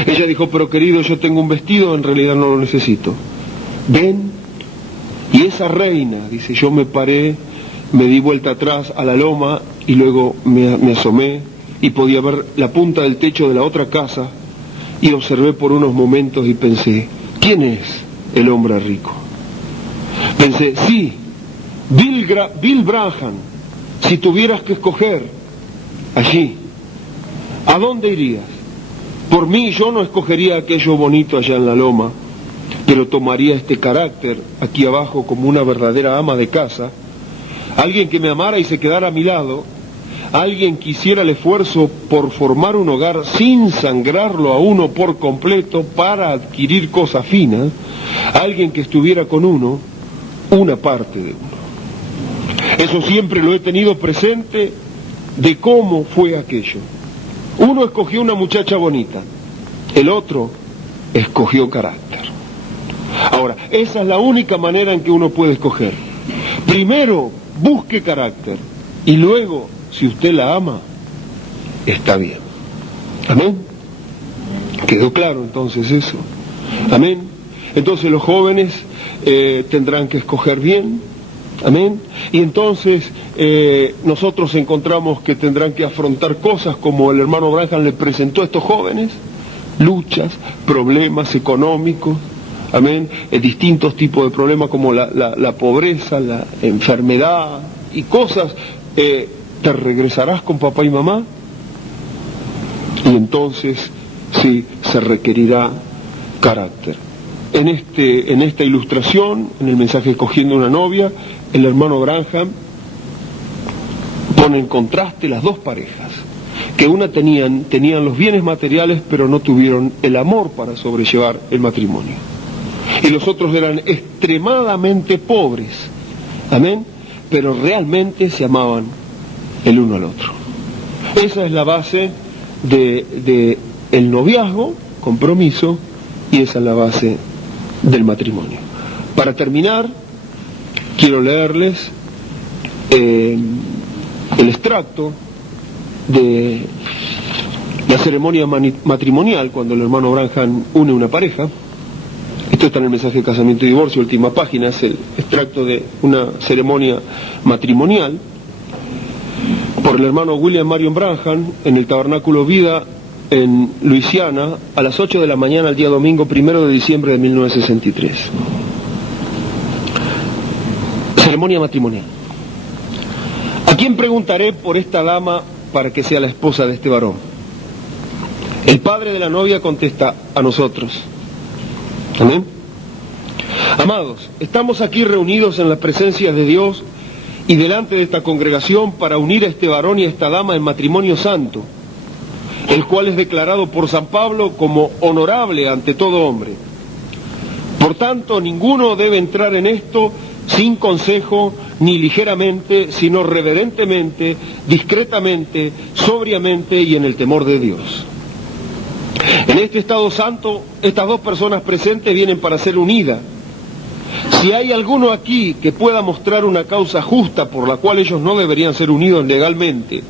Ella dijo, pero querido, yo tengo un vestido, en realidad no lo necesito. Ven, y esa reina, dice, yo me paré, me di vuelta atrás a la loma y luego me asomé y podía ver la punta del techo de la otra casa y observé por unos momentos y pensé, ¿quién es el hombre rico? Pensé, sí, Bill Branham, si tuvieras que escoger allí, ¿a dónde irías? Por mí yo no escogería aquello bonito allá en la loma, pero tomaría este carácter aquí abajo como una verdadera ama de casa, alguien que me amara y se quedara a mi lado, alguien que hiciera el esfuerzo por formar un hogar sin sangrarlo a uno por completo para adquirir cosas finas, alguien que estuviera con uno, una parte de uno. Eso siempre lo he tenido presente de cómo fue aquello. Uno escogió una muchacha bonita, el otro escogió carácter. Ahora, esa es la única manera en que uno puede escoger. Primero, busque carácter y luego, si usted la ama, está bien. ¿Amén? ¿Quedó claro entonces eso? ¿Amén? Entonces los jóvenes tendrán que escoger bien. ¿Amén? Y entonces nosotros encontramos que tendrán que afrontar cosas como el hermano Branham le presentó a estos jóvenes, luchas, problemas económicos, amén, distintos tipos de problemas como la pobreza, la enfermedad y cosas. ¿Te regresarás con papá y mamá? Y entonces sí, se requerirá carácter. En esta ilustración, en el mensaje Escogiendo una novia, el hermano Branham pone en contraste las dos parejas, que una tenían los bienes materiales, pero no tuvieron el amor para sobrellevar el matrimonio. Y los otros eran extremadamente pobres, amén, pero realmente se amaban el uno al otro. Esa es la base de el noviazgo, compromiso, y esa es la base del matrimonio. Para terminar, quiero leerles el extracto de la ceremonia matrimonial cuando el hermano Branham une una pareja. Esto está en el mensaje de casamiento y divorcio, última página, es el extracto de una ceremonia matrimonial por el hermano William Marion Branham en el Tabernáculo Vida en Luisiana a las 8 de la mañana el día domingo 1 de diciembre de 1963. Ceremonia matrimonial. ¿A quién preguntaré por esta dama para que sea la esposa de este varón? El padre de la novia contesta, a nosotros. Amén. Amados, estamos aquí reunidos en la presencia de Dios y delante de esta congregación para unir a este varón y a esta dama en matrimonio santo, el cual es declarado por San Pablo como honorable ante todo hombre. Por tanto, ninguno debe entrar en esto sin consejo, ni ligeramente, sino reverentemente, discretamente, sobriamente y en el temor de Dios. En este estado santo, estas dos personas presentes vienen para ser unidas. Si hay alguno aquí que pueda mostrar una causa justa por la cual ellos no deberían ser unidos legalmente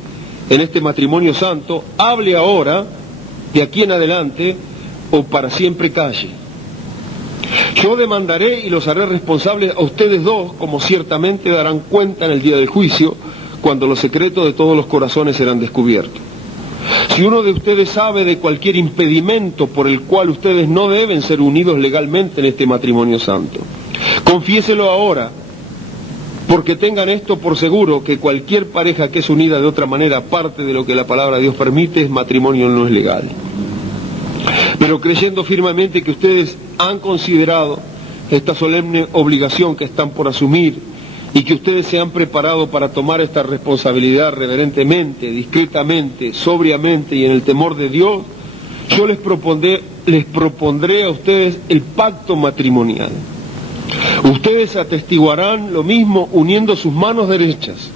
en este matrimonio santo, hable ahora, de aquí en adelante, o para siempre calle. Yo demandaré y los haré responsables a ustedes dos, como ciertamente darán cuenta en el día del juicio, cuando los secretos de todos los corazones serán descubiertos. Si uno de ustedes sabe de cualquier impedimento por el cual ustedes no deben ser unidos legalmente en este matrimonio santo, confiéselo ahora, porque tengan esto por seguro, que cualquier pareja que es unida de otra manera, aparte de lo que la palabra de Dios permite, es matrimonio no es legal. Pero creyendo firmemente que ustedes han considerado esta solemne obligación que están por asumir y que ustedes se han preparado para tomar esta responsabilidad reverentemente, discretamente, sobriamente y en el temor de Dios, yo les propondré a ustedes el pacto matrimonial. Ustedes atestiguarán lo mismo uniendo sus manos derechas.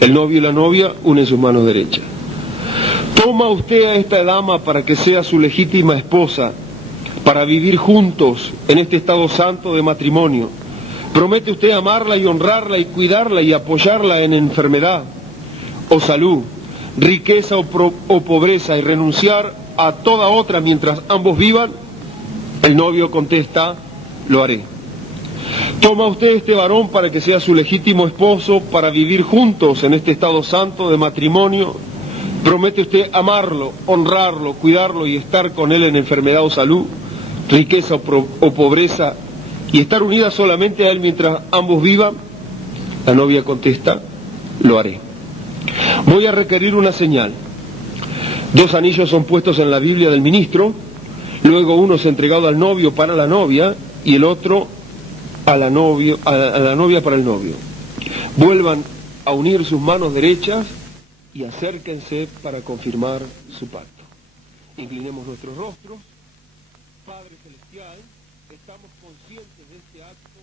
El novio y la novia unen sus manos derechas. Toma usted a esta dama para que sea su legítima esposa, para vivir juntos en este estado santo de matrimonio. Promete usted amarla y honrarla y cuidarla y apoyarla en enfermedad o salud, riqueza o pobreza, y renunciar a toda otra mientras ambos vivan. El novio contesta: lo haré. Toma usted este varón para que sea su legítimo esposo, para vivir juntos en este estado santo de matrimonio. Promete usted amarlo, honrarlo, cuidarlo y estar con él en enfermedad o salud, riqueza o pobreza, y estar unida solamente a él mientras ambos vivan. La novia contesta: lo haré. Voy a requerir una señal. 2 anillos son puestos en la Biblia del ministro, luego uno es entregado al novio para la novia y el otro a la novia para el novio. Vuelvan a unir sus manos derechas y acérquense para confirmar su pacto. Inclinemos nuestros rostros. Padre Celestial, estamos conscientes de este acto